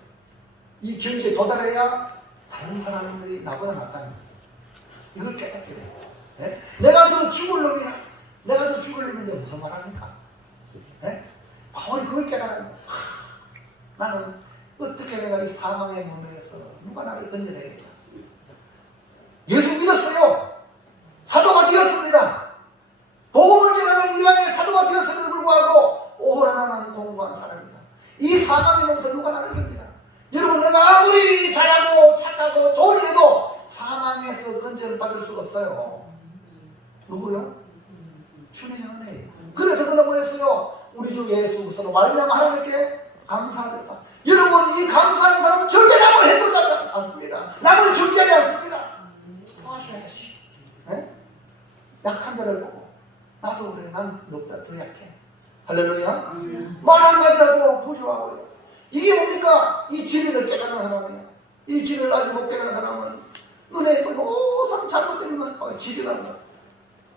이 경지에 도달해야 다른 사람들이 나보다 낫다는 거예요. 이걸 깨닫게 돼요. 예? 내가 더 죽을 놈이야. 내가 더 죽을 놈인데 무슨 말 합니까? 예? 바울이 그걸 깨달은 거예요. 나는 어떻게 내가 이 사망의 몸에서 누가 나를 건져내겠다. 예수 믿었어요. 사도가 되었습니다. 복음을 전하는 이방의 사도가 되었음에도 불구하고 오호라 나는 공부한 사람이다. 이 사망의 몸에서 누가 나를 건지나. 여러분 내가 아무리 잘하고 착하고 좋은 일해도 사망에서 건져를 받을 수가 없어요. 누구요? 주님의 은혜예요. 그래서 그는 뭐랬어요? 우리 주 예수 그리스도로 말미암아 하나님께 감사를 받. 여러분 이 감사하는 사람은 절대 남을 해보지 않습니다. 남을 정죄하지 않습니다. 도와줘야지. 네? 약한 자를 보고 나도 그래. 난 너보다 더 약해. 할렐루야. 말 한마디라도 부조하고요. 이게 뭡니까? 이 진리를 깨닫는 사람이에요. 이 진리를 아직 못 깨닫는 사람은 눈에 항상 잘못되면 지리가 나요.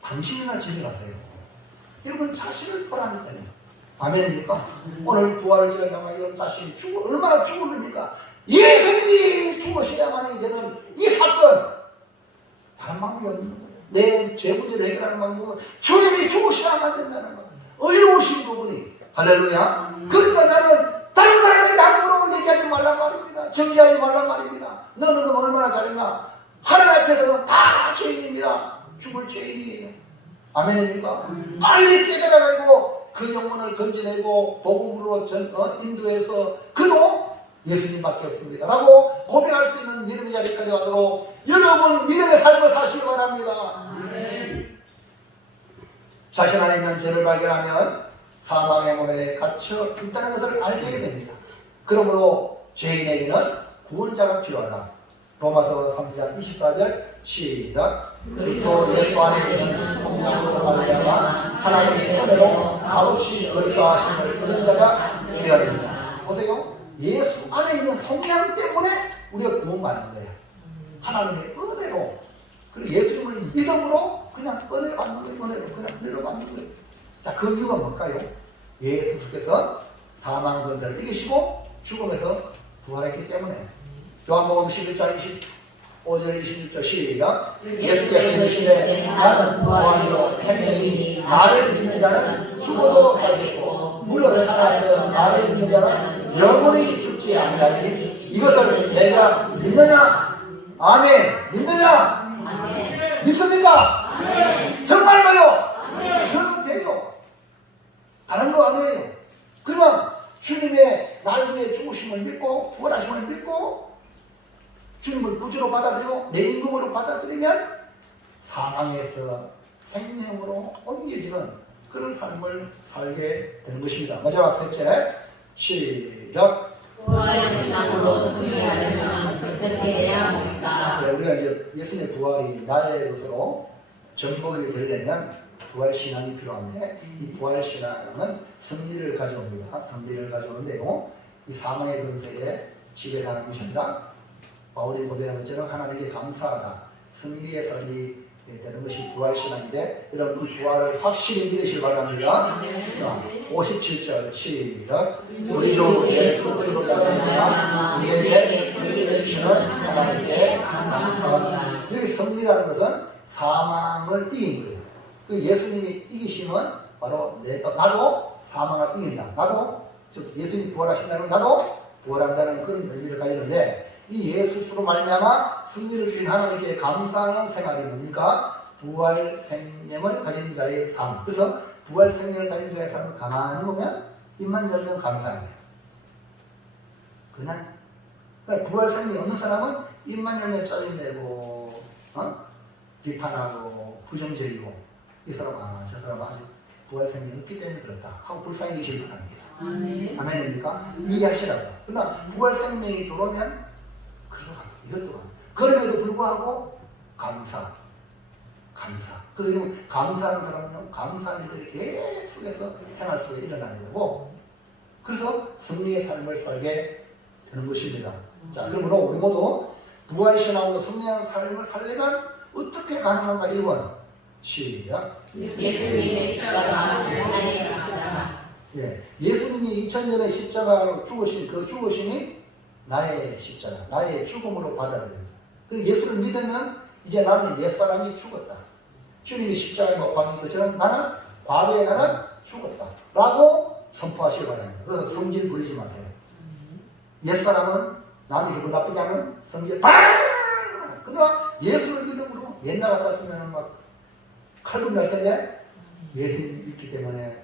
당신이나 지리가세요. 여러분 자신을 보라니까요. 아멘입니까? 오늘 부활을 지나가면 이런 자신이 얼마나 죽으십니까? 예수님이 죽으셔야만이 되는 이 사건 다른 방법이 없는 거예요. 내 죄 문제를 해결하는 방법은 주님이 죽으셔야만 된다는 거예요. 어려우신 부분이. 할렐루야. 그러니까 나는 다른 사람에게 함부로 얘기하지 말란 말입니다. 정죄하지 말란 말입니다. 너는 얼마나 잘했나? 하나님 앞에서는 다 죄인입니다. 죽을 죄인이에요. 아멘입니까? 빨리 깨달아가지고 그 영혼을 건져내고 복음으로 인도해서 그도 예수님밖에 없습니다 라고 고백할 수 있는 믿음의 자리까지 가도록 여러분 믿음의 삶을 사시기 바랍니다. 자신 안에 있는 죄를 발견하면 사망의 몸에 갇혀 있다는 것을 알게 됩니다. 그러므로 죄인에게는 구원자가 필요하다. 로마서 3장 24절 시작. 그리스도 예수 안에 있는 성령으로 말미암아 하나님의 은혜로 값없이 거룩다 하심을 얻은 자가 되었느니라. 보세요. 예수 안에 있는 성령 때문에 우리가 구원받는 거예요. 하나님의 은혜로. 그리고 예수님을 믿음으로 그냥 은혜를 받는 거예요. 은혜로 그냥 은혜로 받는 거예요. 자, 그 이유가 뭘까요? 예수께서 사망 권세를 이기시고 죽음에서 부활했기 때문에. 요한복음 11장 25절 26절 시작. 예수께서 이르시되 나는 부활이요 생명이니 나를 믿는 자는 죽어도 살겠고 무릇 살아서 나를 믿는 자는 영원히 죽지 아니하리니 이것을 내가 믿느냐? 아멘. 믿느냐? 아멘. 믿습니까? 아멘. 정말로요? 아멘. 그러면 돼요. 다른 거 아니에요. 그냥 주님의 날 위해 죽으심을 믿고 부활하심을 믿고 주님을 구주로 받아들이고 내 임금으로 받아들이면 사망에서 생명으로 옮겨지는 그런 삶을 살게 되는 것입니다. 마지막 셋째 시작. 부활신앙으로 승리하려면 어떻게 해야 합니까? 네, 우리가 이제 예수님의 부활이 나의 것으로 정복이 되려면 부활신앙이 필요한데 이 부활신앙은 승리를 가져옵니다. 승리를 가져오는데요. 이 사망의 권세에 지배당하는 것이 아니라 바울이 고백한 것처럼 하나님께 감사하다. 승리의 삶이 되는 것이 부활신앙인데 여러분 이 부활을 확실히 믿으시기 바랍니다. 자, 57절 시작. 우리 주 예수 그리스도로 말미암아 우리에게 승리를 주시는 하나님께 감사합니다. 여기 승리라는 것은 사망을 이긴 거예요. 그 예수님이 이기시면 바로 나도 사망을 이긴다. 나도 즉 예수님이 부활하신다는 나도 부활한다는 그런 의미를 가지는데 이 예수로 말미암아 승리를 주신 하나님께 감사하는 생활이 뭡니까? 부활 생명을 가진 자의 삶. 그래서 부활 생명을 가진 자의 삶을 가만히 보면 입만 열면 감사해요. 그냥 그러니까 부활 생명이 없는 사람은 입만 열면 짜증내고 비판하고 부정적이고 이 사람 저 사람 아직 부활 생명이 없기 때문에 그렇다 하고 불쌍히 계실 분 아닙니다. 아멘입니까? 이해하시라고. 그러나 부활 생명이 들어오면 그래서 이것도 그럼에도 불구하고 감사. 그래서 감사하는 사람은요 감사하는 일들이 계속해서 생활 속에 일어나게 되고 그래서 승리의 삶을 살게 되는 것입니다. 자, 그러므로 우리 모두 부활신앙으로 승리하는 삶을 살려면 어떻게 가능한가? 1번 시작. 예수님의 십자가 하나님의 십자가. 예, 예수님이 2000년의 십자가로 죽으신 그 죽으심이 나의 십자가, 나의 죽음으로 받아들입니다. 그리고 예수를 믿으면 이제 나는 옛사람이 죽었다. 주님이 십자가에 못 박힌 것처럼 나는 과거에 나는 죽었다. 라고 선포하시기 바랍니다. 그래서 성질 부리지 마세요. 옛사람은 남이 기분 나쁘게 하면 성질 팍! 그러나 예수를 믿음으로 옛날 같았으면 막 칼군이 날 텐데 예수님 믿기 때문에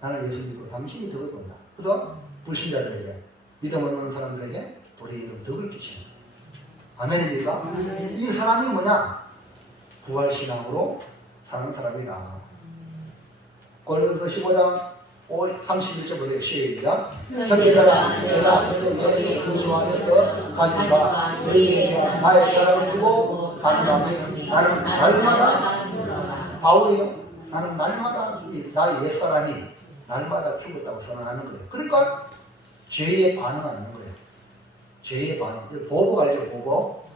나는 예수 믿고 당신이 덕을 본다. 그래서 불신자들에게 믿음 없는 사람들에게 도리어 덕을 끼치는 아멘입니까? 이 사람이 뭐냐? 부활신앙으로 사는 사람이다. 고린도서 15장 31절부터 시작. 형제들아 내가 그리스도 예수 주 안에서 가진 바 너희에 대한 나의 자랑을 두고 단호하니 나는 날마다 바울이요. 나는 날마다 나의 옛사람이 날마다 죽었다고 선언하는 거예요. 그러니까 죄에 반응하는 거예요. 죄의 반응. 보복 알죠? 보복.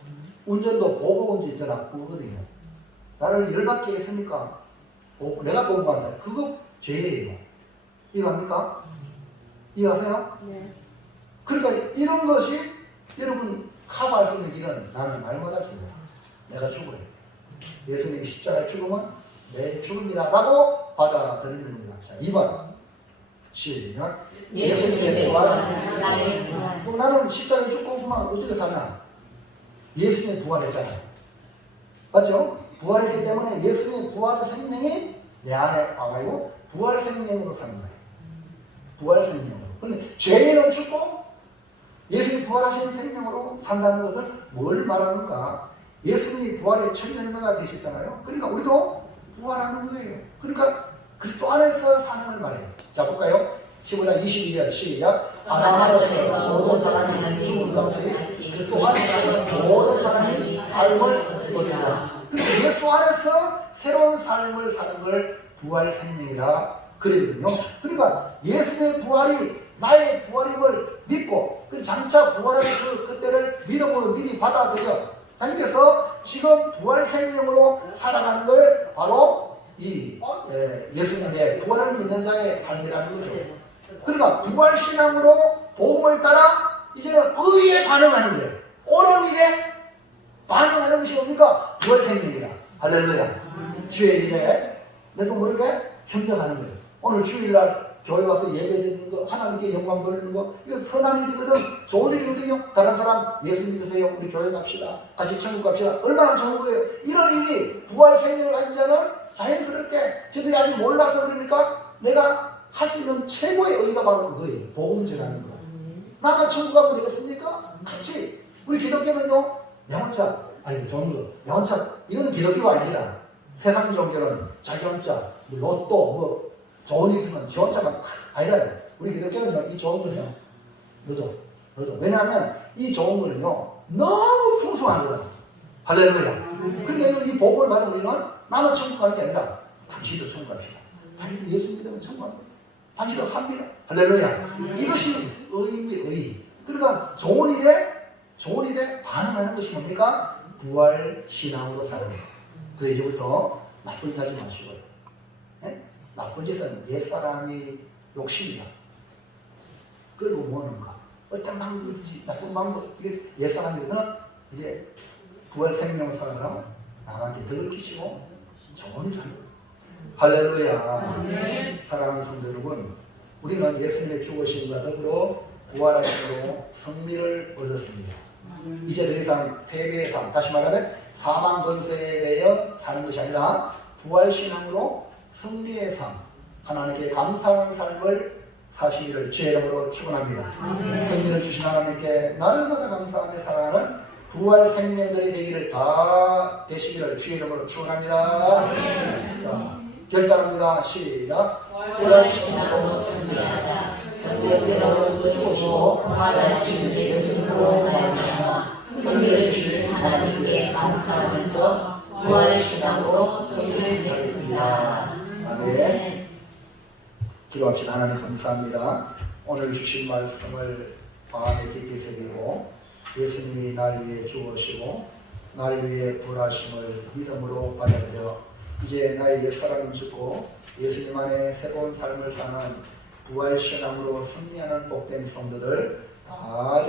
운전도 보복 운전 더 나쁘거든요. 나를 열받게 했으니까 내가 보복한다. 그거 죄예요. 이해합니까? 이해하세요? 네. 그러니까 이런 것이 여러분 커버할 수 있는 길은 나는 날마다 죽어라. 내가 죽으래. 예수님이 십자가에 죽으면 내 죽음이다 라고 받아들이는 겁니다. 자, 2번 시작. 예수님의 부활. 그럼 나는 십자가에 죽고 그만 어떻게 사냐? 예수님이 부활했잖아요. 맞죠? 부활했기 때문에 예수님의 부활의 생명이 내 안에 와가지고 부활 생명으로 사는 거예요. 부활 생명으로. 그런데 죄인은 죽고 예수님이 부활하시는 생명으로 산다는 것을 뭘 말하는가? 예수님이 부활의 첫 열매가 되셨잖아요. 그러니까 우리도 부활하는 거예요. 그러니까 그리스도 안에서 사는 걸 말해요. 자, 볼까요? 15장 22절 시작. 아담 안에서 모든 사람이 죽은 같이 그리스도 안에서 모든 사람이 삶을 얻으리라. 그리고 예수 안에서 새로운 삶을 사는 걸 부활 생명이라 그러거든요. 그러니까 예수의 부활이 나의 부활임을 믿고 그 장차 부활의 그때를 믿음으로 미리 받아들여 당겨서 지금 부활 생명으로 살아가는 걸 바로 이 예수님의 부활을 믿는 자의 삶이라는 거죠. 그러니까 부활 신앙으로 복음을 따라 이제는 의에 반응하는 거예요. 오늘 이게 반응하는 것이 뭡니까? 부활 생명이다. 할렐루야. 주의 일에 내도 모르게 협력하는 거예요. 오늘 주일날 교회 와서 예배 드리는 거, 하나님께 영광 돌리는 거, 이거 선한 일이거든, 좋은 일이거든요. 다른 사람 예수 믿으세요, 우리 교회 갑시다, 같이 천국 갑시다. 얼마나 좋은 거예요. 이런 일이 부활 생명을 가진 자는 자연스럽게 저들이 아직 몰라서 그러니까 내가 할 수 있는 최고의 의의가 바로 그거예요. 복음 전하는 거. 나가 천국 가면 되겠습니까? 같이. 우리 기독교는요, 영혼차, 아이고 좋은 거, 영혼차, 이거는 기독교가 아닙니다. 세상 종교는 자기 혼자, 로또, 좋은 일 있으면 지 혼자만 아니라 우리 기독교는요, 이 좋은 거는요, 너도. 왜냐하면 이 좋은 거는요, 너무 풍성한 거다. 할렐루야. 그러니까 이 복음을 받은 우리는 나만 천국 가는 게 아니라 당신도 천국 갑시다. 당신도 예수 믿으면 천국 갑니다. 당신도 합니다. 할렐루야. 이것이 의의. 그러니까 좋은 일에 반응하는 것이 뭡니까? 부활 신앙으로 사는 거예요. 그래서 이제부터 나쁜 짓 하지 마시고요. 네? 나쁜 짓은 옛사람이 욕심이야. 그리고 뭐하는가? 어떤 방법이든지 나쁜 방법, 이게 옛사람이거든. 이제 부활 생명을 살아가면 남한테 덕을 끼치고 좋은 일을 하는 거예요. 할렐루야. 네. 사랑하는 성도 여러분, 우리는 예수님의 죽으심과 더불어 부활하심으로 승리를 얻었습니다. 이제 더 이상 패배의 삶, 다시 말하면 사망 권세에 매여 사는 것이 아니라 부활신앙으로 승리의 삶, 하나님께 감사하는 삶을 사시기를 주의 이름으로 축원합니다. 승리를 주신 하나님께 날마다 감사하며 살아가는 부활 생명들이 되기를 다 되시기를 주의 이름으로 축원합니다. 자, 결단합니다. 시작. 부활신앙으로 승리하다. 성령으로 죽으시고 부활하신 예수님으로 말미암아 승리를 주신 하나님께 감사하면서 부활의 신앙으로 승리하겠습니다. 아멘. 기도합시다. 하나님 감사합니다. 오늘 주신 말씀을 마음에 깊이 새기고 예수님이 날 위해 죽으시고 날 위해 부활하심을 믿음으로 받아들여 이제 나의 옛사람은 죽고 예수님 안에 새로운 삶을 사는 부활신앙으로 승리하는 복된 성도들 다